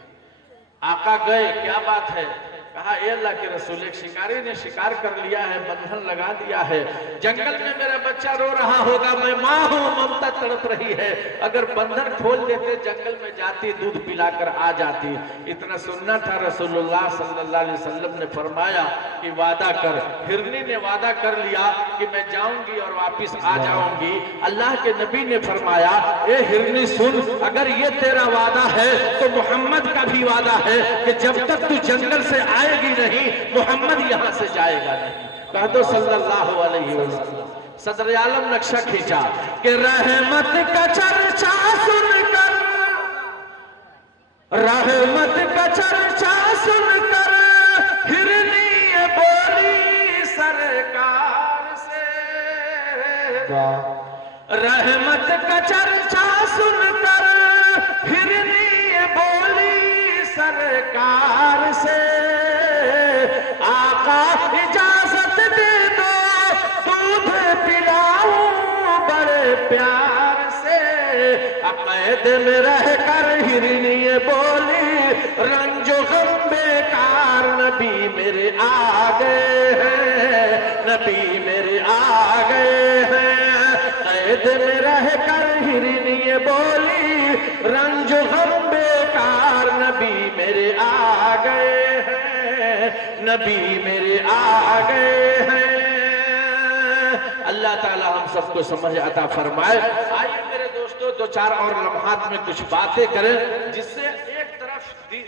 आका गए, क्या बात है? कहा, ए अल्लाह के रसूल, एक शिकारी ने शिकार कर लिया है, बंधन लगा दिया है, जंगल में मेरा बच्चा रो रहा होगा, मैं माँ हूँ, ममता तड़प रही है, अगर बंधन खोल देते जंगल में जाती, दूध पिलाकर आ जाती। इतना सुनना था, रसूलुल्लाह सल्लल्लाहु अलैहि वसल्लम ने फरमाया कि वादा कर। हिरनी ने वादा कर लिया कि मैं जाऊंगी और वापिस आ जाऊंगी। अल्लाह के नबी ने फरमाया, ए हिरनी सुन, अगर ये तेरा वादा है तो मोहम्मद का भी वादा है कि जब तक तू जंगल से आएगी नहीं, मोहम्मद यहां से जाएगा नहीं। कह दो सल्लल्लाहु अलैहि वसल्लम। सदर आलम नक्शा खींचा कि रहमत का चर्चा सुनकर, रहमत का चर्चा सुनकर हिरनी बोली सरकार से, रहमत का चर्चा सुनकर हिरनी बोली सरकार से, आका इजाजत दे दो दूध पिलाऊं बड़े प्यार से। कैद में रहकर हिरनी बोली, रंजो गम बेकार, नबी मेरे आ गए हैं, नबी मेरे आ गए हैं। कैद में रहकर हिरनी बोली, रंजो गम बेकार, नबी मेरे आ गए हैं, नबी मेरे आ गए हैं। अल्लाह ताला हम सबको समझ अता फरमाए। आइए मेरे दोस्तों, दो चार और लम्हात में कुछ बातें करें, जिससे एक तरफ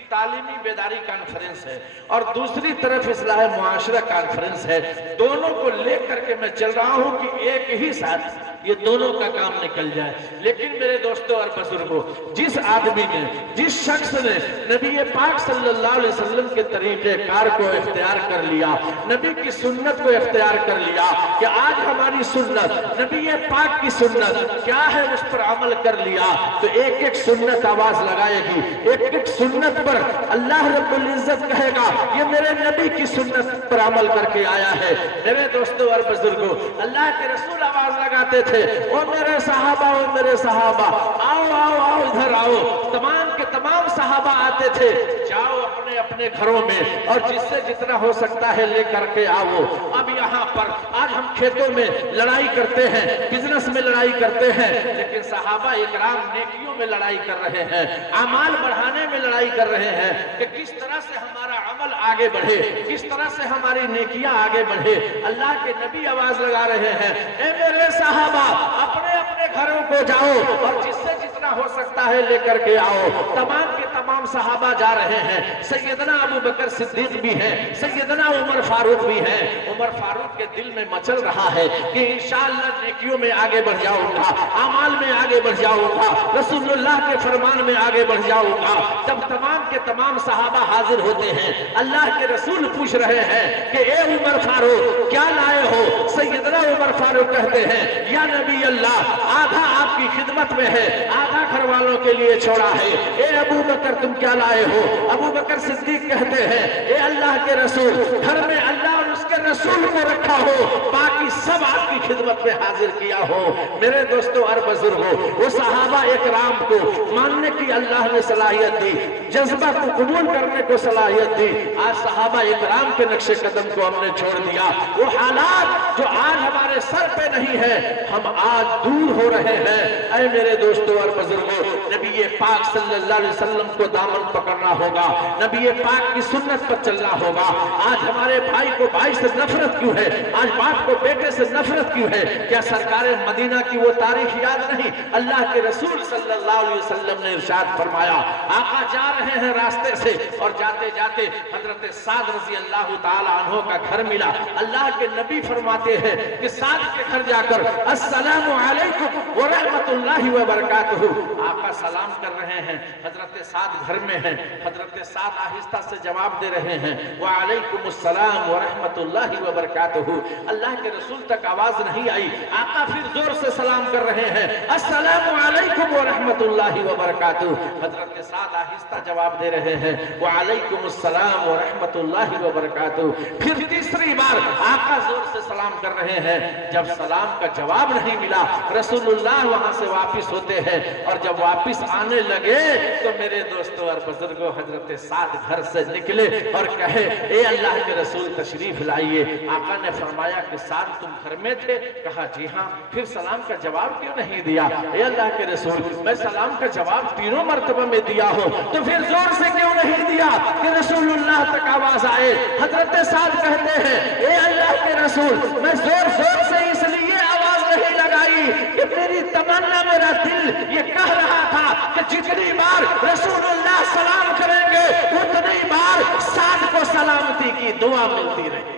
तालीमी बेदारी कॉन्फ्रेंस है और दूसरी तरफ इस्लाह मुआशरा कॉन्फ्रेंस है। दोनों को लेकर के मैं चल रहा हूं कि एक ही साथ ये दोनों का काम निकल जाए। लेकिन मेरे दोस्तों और बुजुर्गों, जिस आदमी ने, जिस शख्स ने नबी पाक सल्लल्लाहु अलैहि वसल्लम के तरीक़ेकार को इख्तियार कर लिया, नबी की सुन्नत को इख्तियार कर लिया कि आज हमारी सुन्नत नबी पाक की सुन्नत क्या है, उस पर अमल कर लिया, तो एक एक सुन्नत आवाज लगाएगी, एक एक सुन्नत पर अल्लाह रब्बुल इज्जत कहेगा, ये मेरे नबी की सुन्नत पर अमल करके आया है। मेरे दोस्तों और बुजुर्गों, अल्लाह के रसूल आवाज लगाते थे, ओ मेरे सहाबा, ओ मेरे सहाबा, आओ आओ आओ इधर आओ। तमाम के तमाम सहाबा आते थे, जाओ अपने अपने घरों में और जिससे जितना हो सकता है लेकर के आओ। अब यहाँ पर आज हम खेतों में लड़ाई करते हैं, बिजनेस में लड़ाई करते हैं, लेकिन सहाबा इकराम नेकियों में लड़ाई कर रहे हैं, अमाल बढ़ाने में लड़ाई कर रहे हैं कि किस तरह से हमारा अमल आगे बढ़े, किस तरह से हमारी नेकियां आगे बढ़े। अल्लाह के नबी आवाज लगा रहे हैं, ए मेरे सहाबा, अपने अपने घरों को जाओ और जिससे जितना जितना हो सकता है लेकर के आओ। तमाम के तमाम सहाबा जा रहे हैं। सैयदना अबू बकर सिद्दीक भी हैं, सैयदना उमर फारूक भी हैं। उमर फारूक के दिल में मचल रहा है कि इंशाअल्लाह नेकियों में आगे बढ़ जाऊंगा, अमाल में आगे बढ़ जाऊंगा, रसूलुल्लाह के फरमान में आगे बढ़ जाऊंगा। जब तमाम के तमाम सहाबा हाजिर होते हैं, अल्लाह के रसूल पूछ रहे हैं कि ए उमर फारूक क्या लाए हो? सैयदना उमर फारूक कहते हैं या नबी अल्लाह, आधा आपकी खिदमत में है, आधा घर वालों के लिए छोड़ा है। ए अबू बकर तुम क्या लाए हो? अबू बकर सिद्दीक कहते हैं ए अल्लाह के रसूल, घर में अल्लाह और उसके रसूल को रखा हो, बाकी सब आपकी खिदमत में हाजिर किया हो। मेरे दोस्तों और बुजुर्गों, वो सहाबा इकराम को मानने की अल्लाह ने सलाहियत दी, जज्बा को कबूल करने को सलाहियत दी। आज सहाबा इकराम के नक्शे कदम को हमने छोड़ दिया। वो हालात जो आज हमारे सर पे नहीं है, हम आज दूर हो रहे हैं। ऐ मेरे दोस्तों और बुजुर्गों, नबी पाक सल्लल्लाहु अलैहि वसल्लम को दामन पकड़ना होगा, नबी पाक की सुन्नत पर चलना होगा। आज हमारे भाई को भाई से नफरत क्यों है? आज बाप को बेटे से नफरत क्यों है? क्या सरकार मदीना की वो तारीख याद नहीं? अल्लाह के रसूल सल्लल्लाहु अलैहि वसल्लम ने इरशाद फरमाया, आका जा रहे हैं रास्ते से और जाते जाते हजरत साद रजी अल्लाह ताला अन्हो का घर मिला। अल्लाह के नबी फरमाते हैं कि साद के घर जाकर अस्सलामु अलैकुम व रहमतुल्लाहि व बरकातहू, आका सलाम कर रहे हैं। हजरत साद घर में हैं। हजरत साद आहिस्ता से जवाब दे रहे हैं व अलैकुमुस्सलाम व रहमतुल्लाहि व बरकातहू। अल्लाह के रसूल तक आवाज नहीं आई, आका फिर जोर से सलाम कर रहे हैं, अस्सलामु अलैकुम व रहमतुल्लाहि व बरकातहू। हजरत साद आहिस्ता जवाब दे रहे हैं व अलैकुमुस्सलाम व रहमतुल्लाहि व बरकातहू। फिर तीसरी बार आका जोर से सलाम कर रहे हैं। जब सलाम का जवाब नहीं मिला, रसूलुल्लाह वहां से वापिस होते हैं और जब वापिस आने लगे तो मेरे दोस्तों और बुजुर्गों, हजरत साद घर से निकले और कहे ए अल्लाह के रसूल तशरीफ लाइए। आका ने फरमाया कि साद तुम घर में थे? कहा जी हाँ। फिर सलाम का जवाब क्यों नहीं दिया? ए अल्लाह के रसूल, मैं सलाम का जवाब तीनों मर्तबा में दिया हो, तो फिर जोर से क्यों नहीं दिया कि रसूलुल्लाह तक आवाज आए? हजरत साद कहते हैं ए अल्लाह के रसूल, मैं जोर जोर से इसलिए आवाज नहीं लगाई कि मेरी तमन्ना, मेरा दिल ये कह रहा था कि जितनी बार रसूलुल्लाह सलाम करेंगे उतनी बार साद को सलामती की दुआ मिलती रही।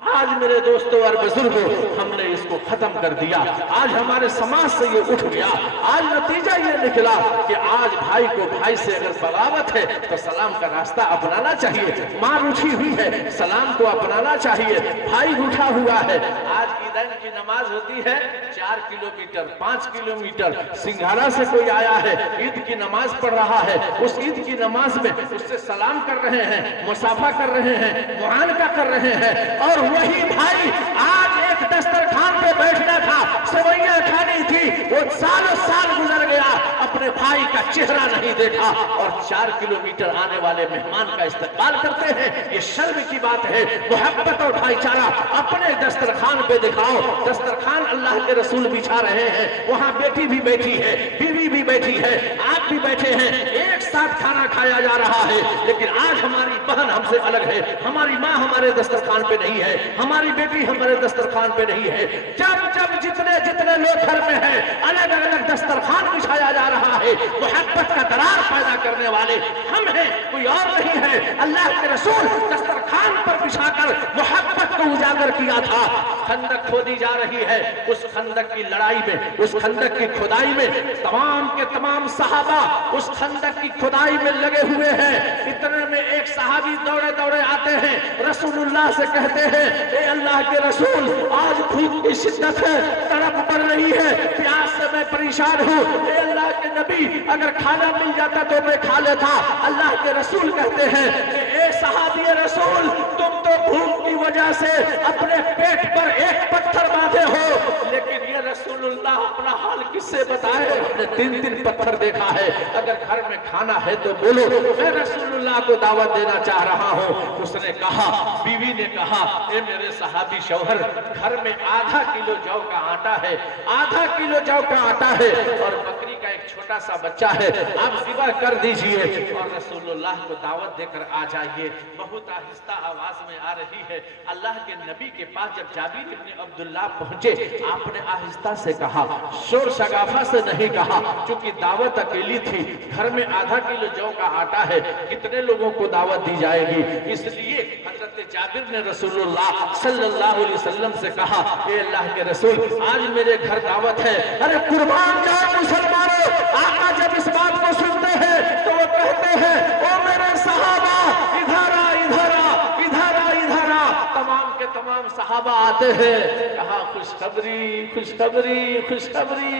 आज मेरे दोस्तों और बुजुर्गों, हमने इसको खत्म कर दिया। आज हमारे समाज से ये उठ गया। आज नतीजा ये निकला कि आज भाई को भाई से अगर बगावत है तो सलाम का रास्ता अपनाना चाहिए। माँ रूठी हुई है, सलाम को अपनाना चाहिए। भाई रूठा हुआ है, आज ईदैन की नमाज होती है 4 किलोमीटर 5 किलोमीटर, सिंघारा से कोई आया है, ईद की नमाज पढ़ रहा है, उस ईद की नमाज में उससे सलाम कर रहे हैं, मुसाफा कर रहे हैं, मुआनका कर रहे हैं। और वही भाई आज एक दस्तरखान पे बैठना था, सेवैयां खानी थी, वो सालों साल गुजर गया, अपने भाई का चेहरा नहीं देखा और 4 किलोमीटर आने वाले मेहमान का इस्तकबाल करते हैं। ये शर्म की बात है। मोहब्बत और भाईचारा अपने दस्तरखान पे दिखाओ। दस्तरखान अल्लाह के रसूल बिछा रहे हैं, वहां बेटी भी बैठी है, बीवी भी बैठी है, आप भी बैठे हैं, एक साथ खाना खाया जा रहा है। लेकिन आज हमारी बहन हमसे अलग है, हमारी माँ हमारे दस्तरखान पे नहीं है, हमारी बेटी हमारे दस्तरखान पे नहीं है। जब जब जितने जितने लोग घर में हैं, अलग अलग दस्तरखान बिछाया जा रहा है। मोहब्बत का दरार पैदा करने वाले हम हैं, कोई और नहीं है। अल्लाह के रसूल दस्तरखान पर बिछाकर मोहब्बत को उजागर किया था। खंदक खोदी जा रही है, उस खंदक की लड़ाई में, उस खंदक की खुदाई में तमाम के तमाम सहाबा उस खंदक की खुदाई में लगे हुए हैं। इतने में एक सहाबी दौड़े दौड़े आते हैं, रसूलुल्लाह से कहते हैं ए अल्लाह के रसूल, आज भूख की शिद्दत है, तड़प पड़ रही है, प्यास से मैं परेशान हूँ। ए अल्लाह के नबी, अगर खाना मिल जाता तो मैं खा लेता। अल्लाह के रसूल कहते हैं कि ए सहाबी रसूल, तुम तो भूख की वजह से अपने पेट पर एक पत्थर बांधे हो, लेकिन ये रसूलुल्लाह अपना हाल किससे बताए? हमने 3 पत्थर देखा है। अगर घर में खाना है तो बोलो, मैं रसूलुल्लाह को दावत देना चाह रहा हूँ। उसने कहा, बीवी ने कहा, ए मेरे सहाबी शौहर, घर में आधा किलो जौ का आटा है, आधा किलो जौ का आटा है और बकरी का एक एक छोटा सा बच्चा है, आप ज़िबा कर दीजिए और रसूलुल्लाह को दावत देकर आ जाइए। बहुत आहिस्ता आवाज में आ रही है। अल्लाह के नबी के पास जब जाबिर इब्न अब्दुल्लाह पहुंचे, आपने आहिस्ता से कहा, शोर शगाफा से नहीं कहा, क्योंकि दावत अकेली थी। घर में आधा किलो जौ का आटा है, कितने लोगों को दावत दी जाएगी? इसलिए हजरत जाबिर ने रसूलुल्लाह सल्लल्लाहु अलैहि वसल्लम से कहा, ए अल्लाह के रसूल, आज मेरे घर दावत है। अरे कुर्बान जाओ मुसलमानों, आका जब इस बात को सुनते हैं तो वो कहते हैं, ओ मेरे सहाबा, इधर आ, इधर आ, इधर आ, इधर आ। तमाम के तमाम सहाबा आते हैं। कहा, खुशखबरी, खुशखबरी, खुशखबरी।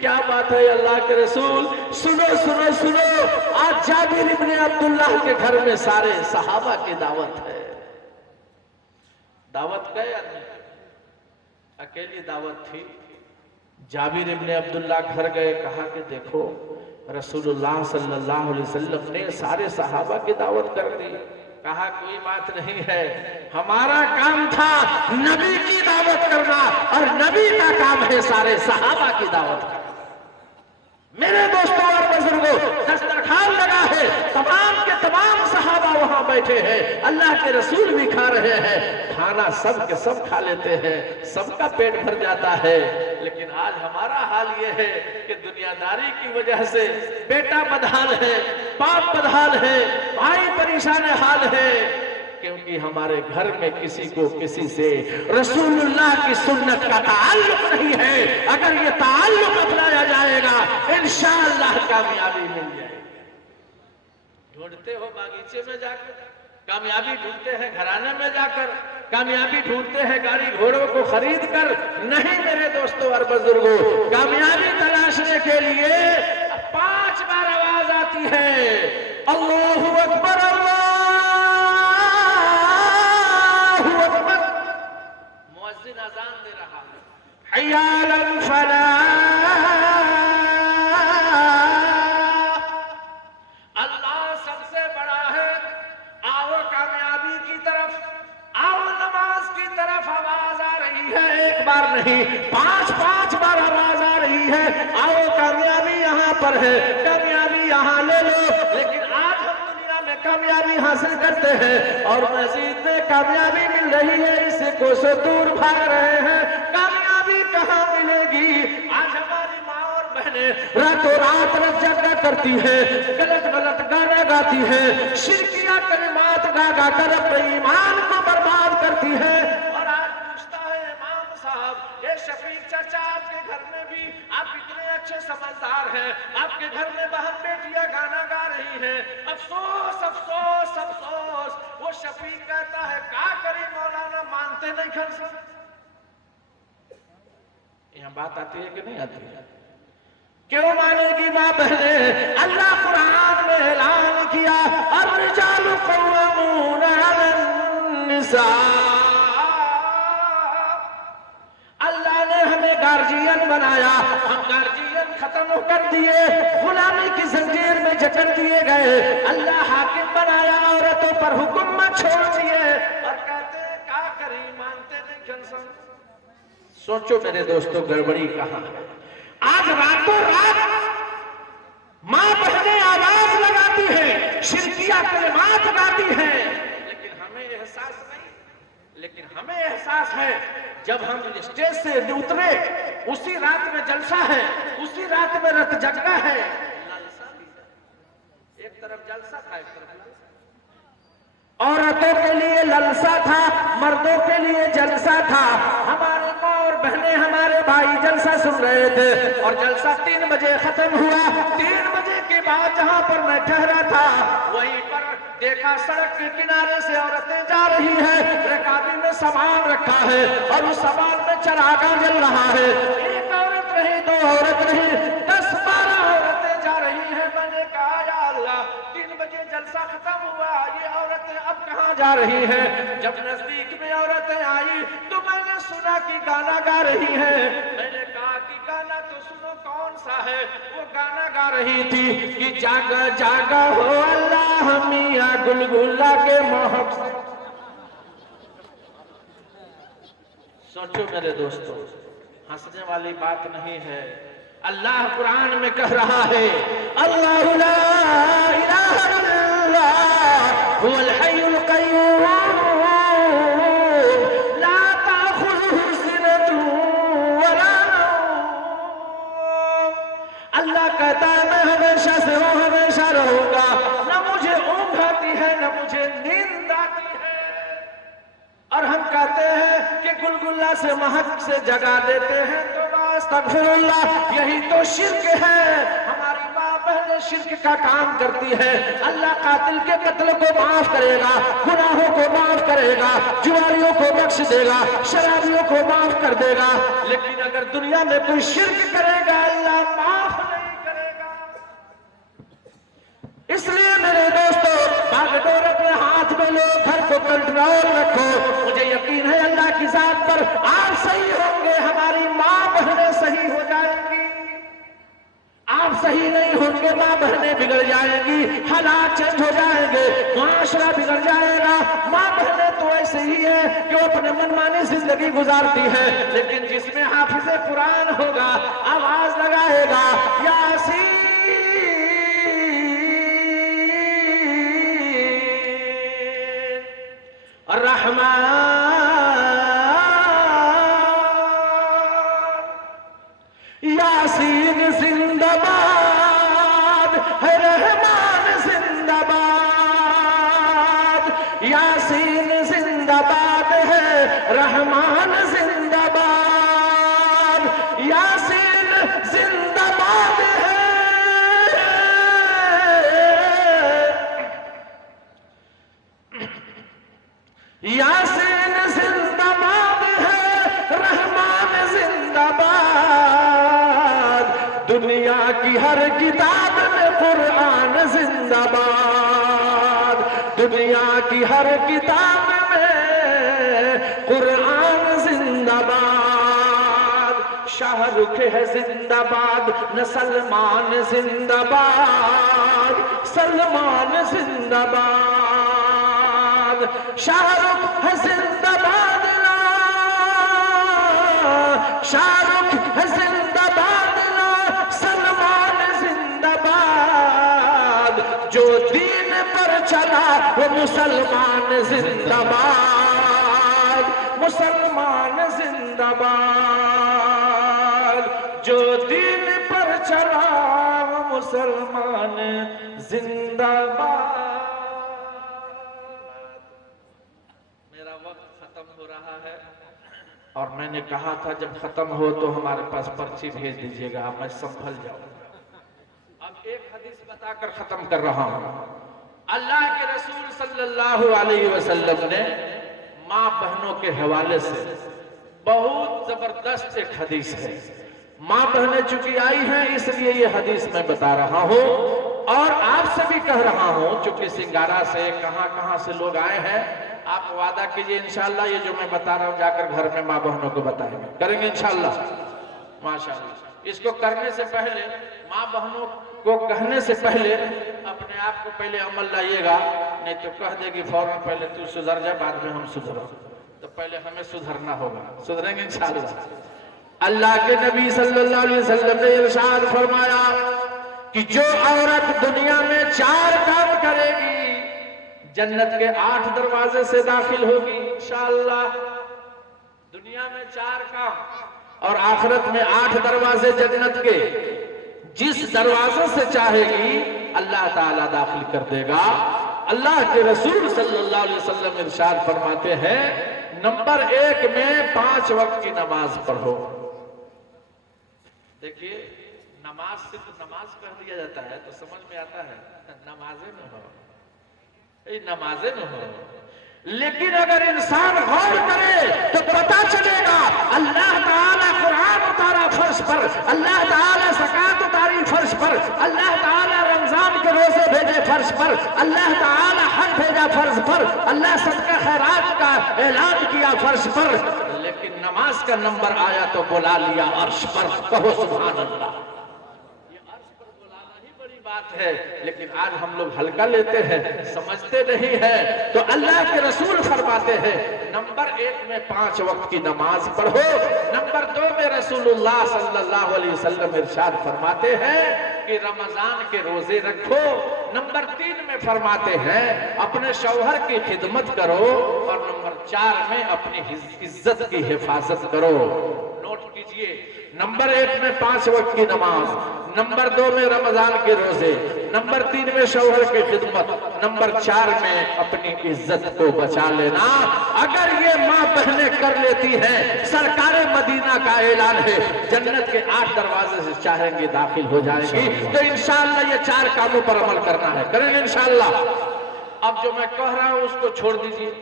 क्या बात है अल्लाह के रसूल? सुनो सुनो सुनो, आज जाबिर इब्न अब्दुल्लाह के घर में सारे सहाबा की दावत है। दावत गए आदमी, अकेली दावत थी। जाबिर इब्न अब्दुल्लाह घर गए, कहा कि देखो रसूलुल्लाह सल्लल्लाहु अलैहि वसल्लम ने सारे सहाबा की दावत कर दी। कहा, कोई बात नहीं है, हमारा काम था नबी की दावत करना और नबी का काम है सारे सहाबा की दावत करना। मेरे दोस्तों और बुजुर्गों, दस्तरखान लगा है, तमाम के तमाम सहाबा वहां बैठे हैं, अल्लाह के रसूल भी खा रहे हैं। खाना सब के सब खा लेते हैं, सबका पेट भर जाता है। लेकिन आज हमारा हाल ये है कि दुनियादारी की वजह से बेटा बदहाल है, बाप बदहाल है, भाई परेशान हाल है, क्योंकि हमारे घर में किसी को किसी से रसूलुल्लाह की सुन्नत का ताल्लुक नहीं है। अगर ये ताल्लुक अपनाया जाएगा, इंशाअल्लाह कामयाबी मिल जाएगी। ढूंढते हो बागीचे में जाकर, कामयाबी ढूंढते हैं घराने में जाकर, कामयाबी ढूंढते हैं गाड़ी घोड़ों को खरीद कर, नहीं मेरे दोस्तों और बुजुर्गों, कामयाबी तलाशने के लिए 5 बार आवाज आती है, अल्लाहु अकबर, मुअज्जिन अज़ान दे रहा है, हय्या अलल फलाह, अल्लाह सबसे बड़ा है, आओ कामयाबी की तरफ, आओ नमाज की तरफ। आवाज आ रही है, एक बार नहीं 5 बार आवाज आ रही है, आओ कामयाबी यहाँ पर है, कामयाबी यहाँ ले लो। लेकिन आज हम दुनिया में कामयाबी हासिल करते हैं और मस्जिद में कामयाबी मिल रही है, इससे कोसों दूर भाग रहे हैं। कामयाबी कहाँ मिलेगी? आज हमारी माँ और बहनें रातों रात रत जगा करती है, गलत गलत गाना गाती है, शिरकिया कलिमात गा गा कर अपने ईमान को बर्बाद करती है। और आज पूछता है इमाम साहब, ये शफीक चाचा, आपके घर में भी आप इतने अच्छे समझदार हैं, आपके घर में बहन बेटियां गाना गा रही हैं, अफसोस अफसोस अफसोस। वो शफीक कहता है, क्या करी मौलाना, मानते नहीं खन। यहाँ बात आती है कि नहीं आती है? क्यों मानेगी माँ बहने? अल्लाह कुरान में ऐलान किया, अर्रिजालु क़व्वामून अलन निसा। अल्लाह ने हमें गार्जियन बनाया, हम गार्जियन खत्म कर दिए, गुलामी की जंजीर में जकड़ दिए गए। अल्लाह हाकिम बनाया, औरतों पर हुकूमत छोड़ दिए और कहते हैं क्या करी, मानते नहीं कंसन। सोचो मेरे दोस्तों, गड़बड़ी कहाँ है? आज रातों रात माँ बहनें आवाज लगाती हैं, शिरकिया कलिमात गाती हैं, लेकिन हमें एहसास नहीं। लेकिन हमें एहसास है, जब हम स्टेज से उतरे, उसी रात में जलसा है, उसी रात में रत जगा है, ललसा भी। एक तरफ जलसा था, एक तरफ औरतों के लिए ललसा था, मर्दों के लिए जलसा था। हमारी माँ और बहनें, हमारे भाई जलसा सुन रहे थे और जलसा 3 बजे खत्म हुआ। 3 बजे के बाद जहाँ पर मैं ठहरा था, वहीं पर देखा सड़क के किनारे से औरतें जा रही हैं, रकाबी में सामान रखा है और उस सामान में चरागा जल रहा है। एक औरत नहीं, 2 औरत नहीं, 10-12 औरतें जा रही हैं। मैंने कहा, या अल्लाह, 3 बजे जलसा खत्म हुआ, ये औरतें अब कहाँ जा रही हैं? जब नजदीक में औरतें आई तो मैंने सुना कि गाना गा रही हैं। मैंने कहा कि गाना तो सुनो, कौन सा है? वो गाना गा रही थी कि जागा जागा हो अल्लाह मियां गुलगुला के मोहब्बत। सोचो मेरे दोस्तों, हंसने वाली बात नहीं है। अल्लाह कुरान में कह रहा है, अल्लाहु ला इलाहा इल्लल्लाह हुवल हय्युल क़य्यूम ला ताख़ुज़ुहु सिनतुन वला नौम। अल्लाह कहता है मैं हमेशा से हूँ, हमेशा रहूंगा, न मुझे ऊँघ आती है न मुझे नींद आती है। और हम कहते हैं कि गुलगुल्ला से महक से जगा देते हैं, तो अस्तगफिरुल्लाह, यही तो शिर्क है। हमारी माँ बहनें शिर्क का काम करती है। अल्लाह कातिल के कत्ल को माफ करेगा, गुनाहों को माफ करेगा, जुआरियों को बख्श देगा, शराबियों को माफ कर देगा, लेकिन अगर दुनिया में कोई शिर्क करेगा अल्लाह माफ नहीं करेगा। इसलिए मेरे दोस्तों, भागडोर अपने हाथ में लो, घर को कंट्रोल रखो। मुझे यकीन है अल्लाह की जात पर आप सही होंगे, हमारी माँ बहनें सही हो जाएंगी। आप सही नहीं होंगे, माँ बहनें बिगड़ जाएंगी, हालात चेंज हो जाएंगे, मुआशरा बिगड़ जाएगा। माँ बहनें तो ऐसे ही है कि वो अपने मनमानी जिंदगी गुजारती है, लेकिन जिसमें हाफिज़े कुरान होगा, आवाज लगाएगा यासीन रहमान यासीन जिंदाबाद है, रहमान जिंदाबाद, यासीन जिंदाबाद है, रहमान जिंदाबाद, यासीन जिंदाबाद है। यासीन जिंदाबाद है, रहमान जिंदाबाद, दुनिया की हर किताब में कुरान जिंदाबाद, दुनिया की हर किताब में कुरान जिंदाबाद। शाहरुख है जिंदाबाद, न सलमान जिंदाबाद, सलमान जिंदाबाद। शाहरुख है जिंदाबाद, शाहरुख है जिंदाबाद, सलमान जिंदाबाद। जो दीन पर चला वो मुसलमान जिंदाबाद, मुसलमान जिंदाबाद। जो दीन पर चला वो मुसलमान जिंदाबाद। मेरा वक्त खत्म हो रहा है और मैंने कहा था जब खत्म हो तो हमारे पास पर्ची भेज दीजिएगा, मैं संभल जाऊं। अब एक हदीस बताकर खत्म कर रहा हूं। अल्लाह के रसूल सल्लल्लाहु अलैहि वसल्लम ने माँ बहनों के हवाले से बहुत जबरदस्त एक हदीस है। माँ बहनें चूंकि आई हैं इसलिए ये हदीस मैं बता रहा हूं और आपसे भी कह रहा हूं, चूंकि सिंगारा से कहां से लोग आए हैं, आप वादा कीजिए इंशाल्लाह ये जो मैं बता रहा हूँ जाकर घर में माँ बहनों को बताएंगे, करेंगे इंशाल्लाह, माशाल्लाह। इसको करने से पहले, माँ बहनों को कहने से पहले अपने आप को पहले अमल लाइएगा, नहीं तो कह देगी फौरन पहले तू सुधर जा, बाद में हम सुधरो। तो पहले हमें सुधरना होगा, सुधरेंगे इंशाल्लाह। अल्लाह के नबी सल्लल्लाहु अलैहि वसल्लम ने इरशाद फरमाया कि जो औरत दुनिया में 4 काम करेगी जन्नत के 8 दरवाजे से दाखिल होगी इंशाअल्लाह। दुनिया में 4 काम और आखिरत में 8 दरवाजे जन्नत के, जिस दरवाजे से चाहेगी अल्लाह ताला दाखिल कर देगा। अल्लाह के रसूल सल्लल्लाहु अलैहि वसल्लम इरशाद फरमाते हैं, नंबर 1 में 5 वक्त की नमाज पढ़ो। देखिए, नमाज सिर्फ नमाज कह दिया जाता है तो समझ में आता है नमाजें न हो, नमाजें न हो, लेकिन अगर इंसान गौर करे तो पता चलेगा अल्लाह ताला कुरान उतारा फर्श पर, अल्लाह ताला ज़कात उतारी फर्श पर, अल्लाह ताला रमजान के रोजे भेजे फर्श पर, अल्लाह ताला हज भेजा फर्श पर, अल्लाह सदका खैरात का ऐलान किया फर्श पर, लेकिन नमाज का नंबर आया तो बुला लिया अर्श पर। कहो सुभान अल्लाह। बात है, लेकिन आज हम लोग हल्का लेते हैं, समझते नहीं है। तो अल्लाह के रसूल फरमाते हैं नंबर 1 में 5 वक्त की नमाज पढ़ो। नंबर 2 में रसूलुल्लाह सल्लल्लाहु अलैहि वसल्लम इरशाद फरमाते हैं कि रमजान के रोजे रखो। नंबर 3 में फरमाते हैं अपने शौहर की खिदमत करो। और नंबर 4 में अपनी इज्जत की हिफाजत करो। नोट कीजिए, नंबर 1 में 5 वक्त की नमाज, नंबर 2 में रमजान के रोजे, नंबर 3 में शौहर की खिदमत, नंबर 4 में अपनी इज्जत को बचा लेना। अगर ये माँ बहनें कर लेती हैं, सरकार मदीना का ऐलान है जन्नत के 8 दरवाजे से चाहेंगे दाखिल हो जाएंगी। तो इंशाअल्लाह ये 4 कामों पर अमल करना है, करेंगे इंशाअल्लाह। अब जो मैं कह रहा हूं उसको छोड़ दीजिए।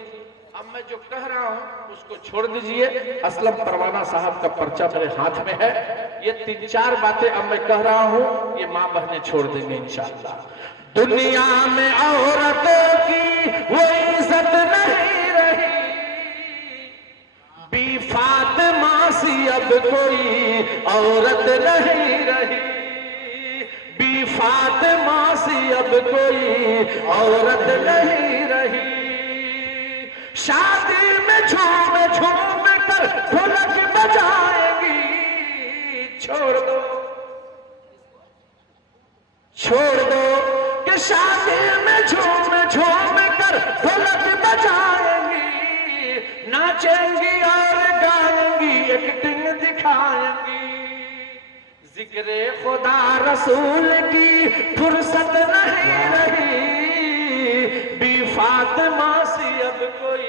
अब मैं जो कह रहा हूं उसको छोड़ दीजिए। असलम परवाना साहब का पर्चा मेरे हाथ में है। ये 3-4 बातें अब मैं कह रहा हूं, ये माँ बहनें छोड़ देंगे इंशाअल्लाह। दुनिया में औरतों की वो इज्जत नहीं रही, बी फातिमा सी अब कोई औरत नहीं रही, बी फातिमा सी अब कोई औरत नहीं रही। शादी में झूम झूम कर ढोलक बजाएंगी, छोड़ दो कि शादी में झूम झूम कर ढोलक बजाएंगी, नाचेंगी और गाएंगी, एक्टिंग दिखाएंगी। जिक्रे खुदा रसूल की फुर्सत नहीं रही, बी फातिमा सी अब कोई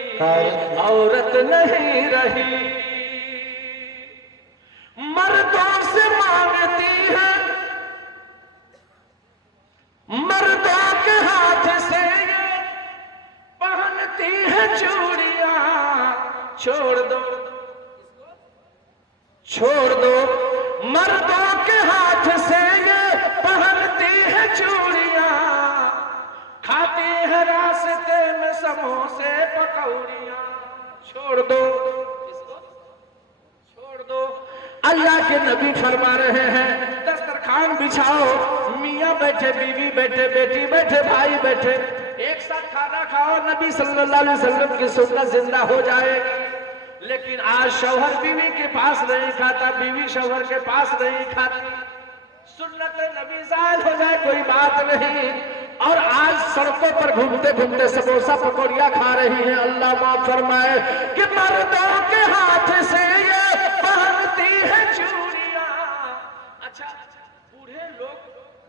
औरत नहीं रही। मर्दों से मांगती है, मर्दों के हाथ से पहनती है चूड़ियां, छोड़ दो मर्दों के हाथ से पहनती है चूड़ियां, खाती है रास्ते में समोसे पकौड़ियां, छोड़ दो। अल्लाह के नबी फरमा रहे हैं दस्तरखान बिछाओ, मियाँ बैठे, बीवी बैठे, बेटी बैठे, भाई बैठे, एक साथ खाना खाओ, नबी सल्लल्लाहु अलैहि वसल्लम की सुन्नत जिंदा हो जाएगी। लेकिन आज शौहर बीवी के पास नहीं खाता, बीवी शौहर के पास नहीं खाती, सुन्नत नबी ज़ायल हो जाए कोई बात नहीं। और आज सड़कों पर घूमते घूमते समोसा पकौड़ियां खा रही हैं। अल्लाह माफ फरमाए कि मर्दों के हाथ से ये पहनती है चूड़ियां। अच्छा, बूढ़े लोग,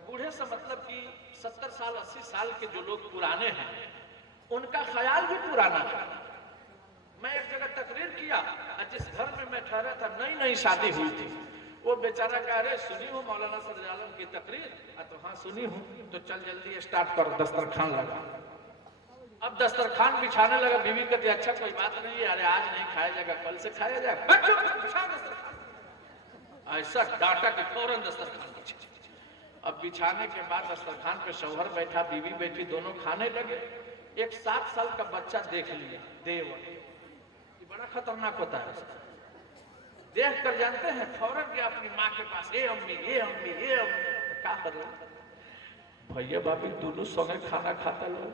बूढ़े से मतलब कि 70 साल 80 साल के जो लोग पुराने हैं, उनका ख्याल भी पुराना है। मैं एक जगह तकरीर किया, जिस घर में मैं ठहरा था, नई नई शादी हुई थी, वो बेचारा कह रहे सुनी हो मौलाना सदर आलम की तकरीर? तो हाँ सुनी हूँ। तो चल जल्दी स्टार्ट कर, दस्तरखान लगा। अब दस्तरखान बिछाने लगा। बीवी कहती अच्छा कोई बात नहीं है, अरे आज नहीं खाया जाएगा, कल से खाया जाएगा। ऐसा डांटा कि फौरन दस्तरखान बिछा। अब बिछाने के बाद दस्तरखान पे शौहर बैठा, बीवी बैठी, दोनों खाने लगे। एक 7 साल का बच्चा देख लिया, देवर, ये बड़ा खतरनाक होता है। देख कर जानते हैं फौरन गया अपनी माँ के पास, ए अम्मी, ए अम्मी, ए अम्मी। क्या कर रहे भैया भाभी दोनों संगे खाना खाता लोग।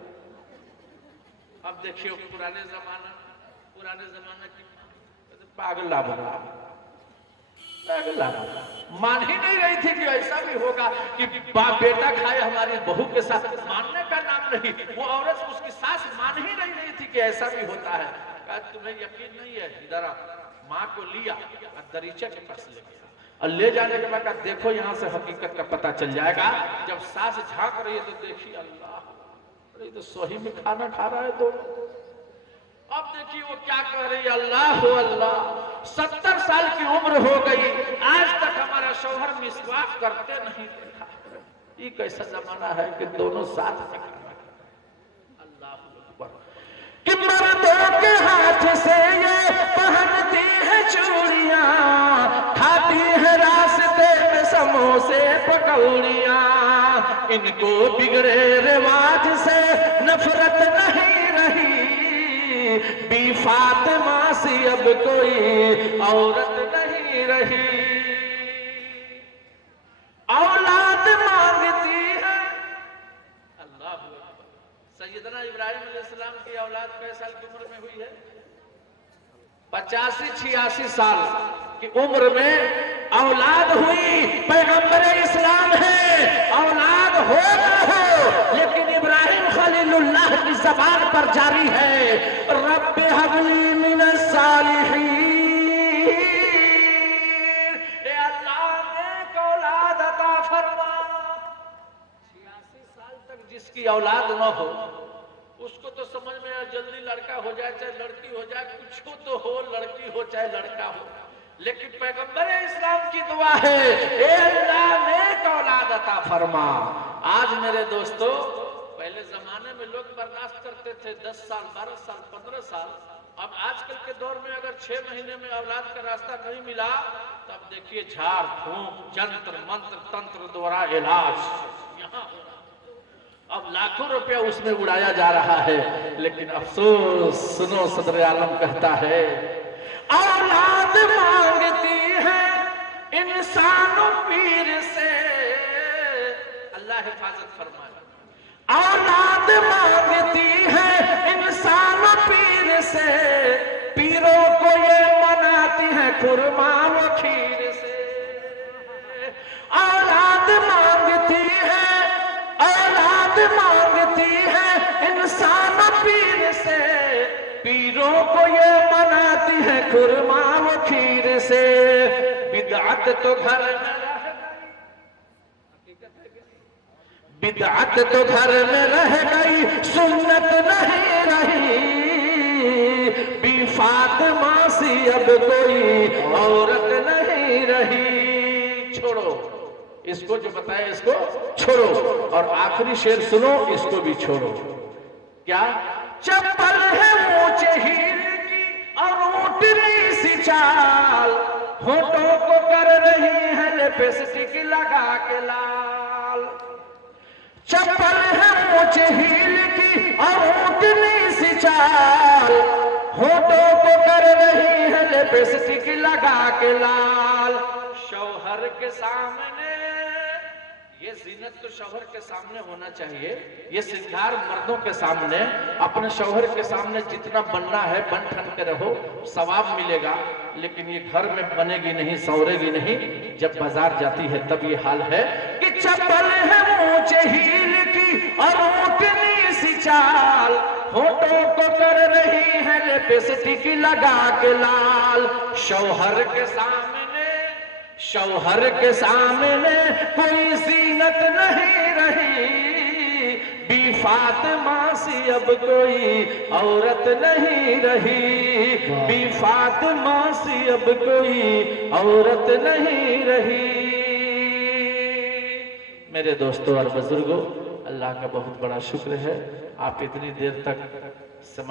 अब देखिए पुराने जमाने की पागला बना, मान ही नहीं रही थी कि ऐसा भी होगा कि बाप बेटा खाए हमारी बहू के साथ। मानने का नाम नहीं, वो औरत उसकी सास मान ही नहीं रही थी कि ऐसा भी होता है। कहा तुम्हें यकीन नहीं है, इधर माँ को लिया और दरीचे के पास ले गया, और ले जाने के बाद कहा देखो यहाँ से हकीकत का पता चल जाएगा। जब सास झांक रही है तो देखिए अल्लाह, अरे तो सही में खाना खा रहा है दोनों। अब देखिए वो क्या कह रही है, अल्लाह हो अल्लाह, 70 साल की उम्र हो गई, आज तक हमारा शौहर मिसवाक करते नहीं देखा। ये कैसा जमाना है कि दोनों साथ में खाना खाते। अल्लाह अकबर। कि मर्दों के हाथ से ये पहनती है चूड़ियां, खाती है रास्ते में समोसे पकौड़ियां, इनको बिगड़े रिवाज से नफरत नहीं रही, बी फातिमा सी अब कोई औरत नहीं रही। औलाद मांगती है, अल्लाह। सैयदना इब्राहिम अलैहिस्सलाम की औलाद कै साल की उम्र में हुई है? 85-86 साल की उम्र में औलाद हुई, पैगंबर इस्लाम है, औलाद हो ना हो, लेकिन इब्राहिम खलीलुल्लाह की जबान पर जारी है, रब्बि हबली मिनस सालिहीन, ए अल्लाह नेक औलाद अता फरमा। 86 साल तक जिसकी औलाद न हो उसको तो समझ में आया जल्दी लड़का हो जाए चाहे लड़की हो जाए, कुछ तो हो, लड़की हो चाहे लड़का हो, लेकिन पैगंबर इस्लाम की दुआ है, ए अल्लाह नेक औलाद अता फरमा। आज मेरे दोस्तों, पहले जमाने में लोग बर्दाश्त करते थे 10 साल 12 साल 15 साल, अब आजकल के दौर में अगर 6 महीने में औलाद का रास्ता नहीं मिला तब देखिए झाड़ फूंक जंत्र मंत्र तंत्र द्वारा इलाज यहाँ हो रहा, अब लाखों रुपया उसमें उड़ाया जा रहा है। लेकिन अफसोस सुनो, सदर आलम कहता है औलाद मांगती है इंसानों पीर से, अल्लाह हिफाजत फरमाए, औलाद मांगती है इंसानों पीर से, पीरों को ये मनाती है खुरमा व खीर से, औलाद मांगती है, औलाद मांगती है इंसान पीर से, पीरों को ये मनाती है खुरमा व खीर से। बिदअत तो घर में रह गई, बिदअत तो घर में रह गई, सुन्नत नहीं रही, बी फातिमा सी अब कोई औरत नहीं रही। छोड़ो इसको, जो बताया इसको छोड़ो, और आखिरी शेर सुनो, इसको भी छोड़ो। क्या चप्पल है ऊंचे हील की और ऊंटनी सी चाल, होठों को कर रही है लिपस्टिक लगा के लाल, चप्पल है ऊंचे हील की और ऊंटनी सी चाल, होठों को कर रही है लिपस्टिक लगा के लाल। शौहर के सामने, ये जीनत तो शौहर के सामने होना चाहिए, ये श्रृंगार मर्दों के सामने, अपने शौहर के सामने जितना बनना है बन ठन के रहो, सवाब मिलेगा, लेकिन ये घर में बनेगी नहीं, संवरेगी नहीं। जब बाजार जाती है तब ये हाल है कि चप्पल है ऊंचे हील की और ऊंटनी सी चाल, होठों को कर रही है लिपस्टिक लगा के लाल। शौहर के सामने, शौहर के सामने कोई जीनत नहीं रही, बी फातिमा सी अब कोई औरत नहीं रही, बी फातिमा सी अब कोई औरत नहीं रही। मेरे दोस्तों और बुजुर्गों, अल्लाह का बहुत बड़ा शुक्र है, आप इतनी देर तक समाज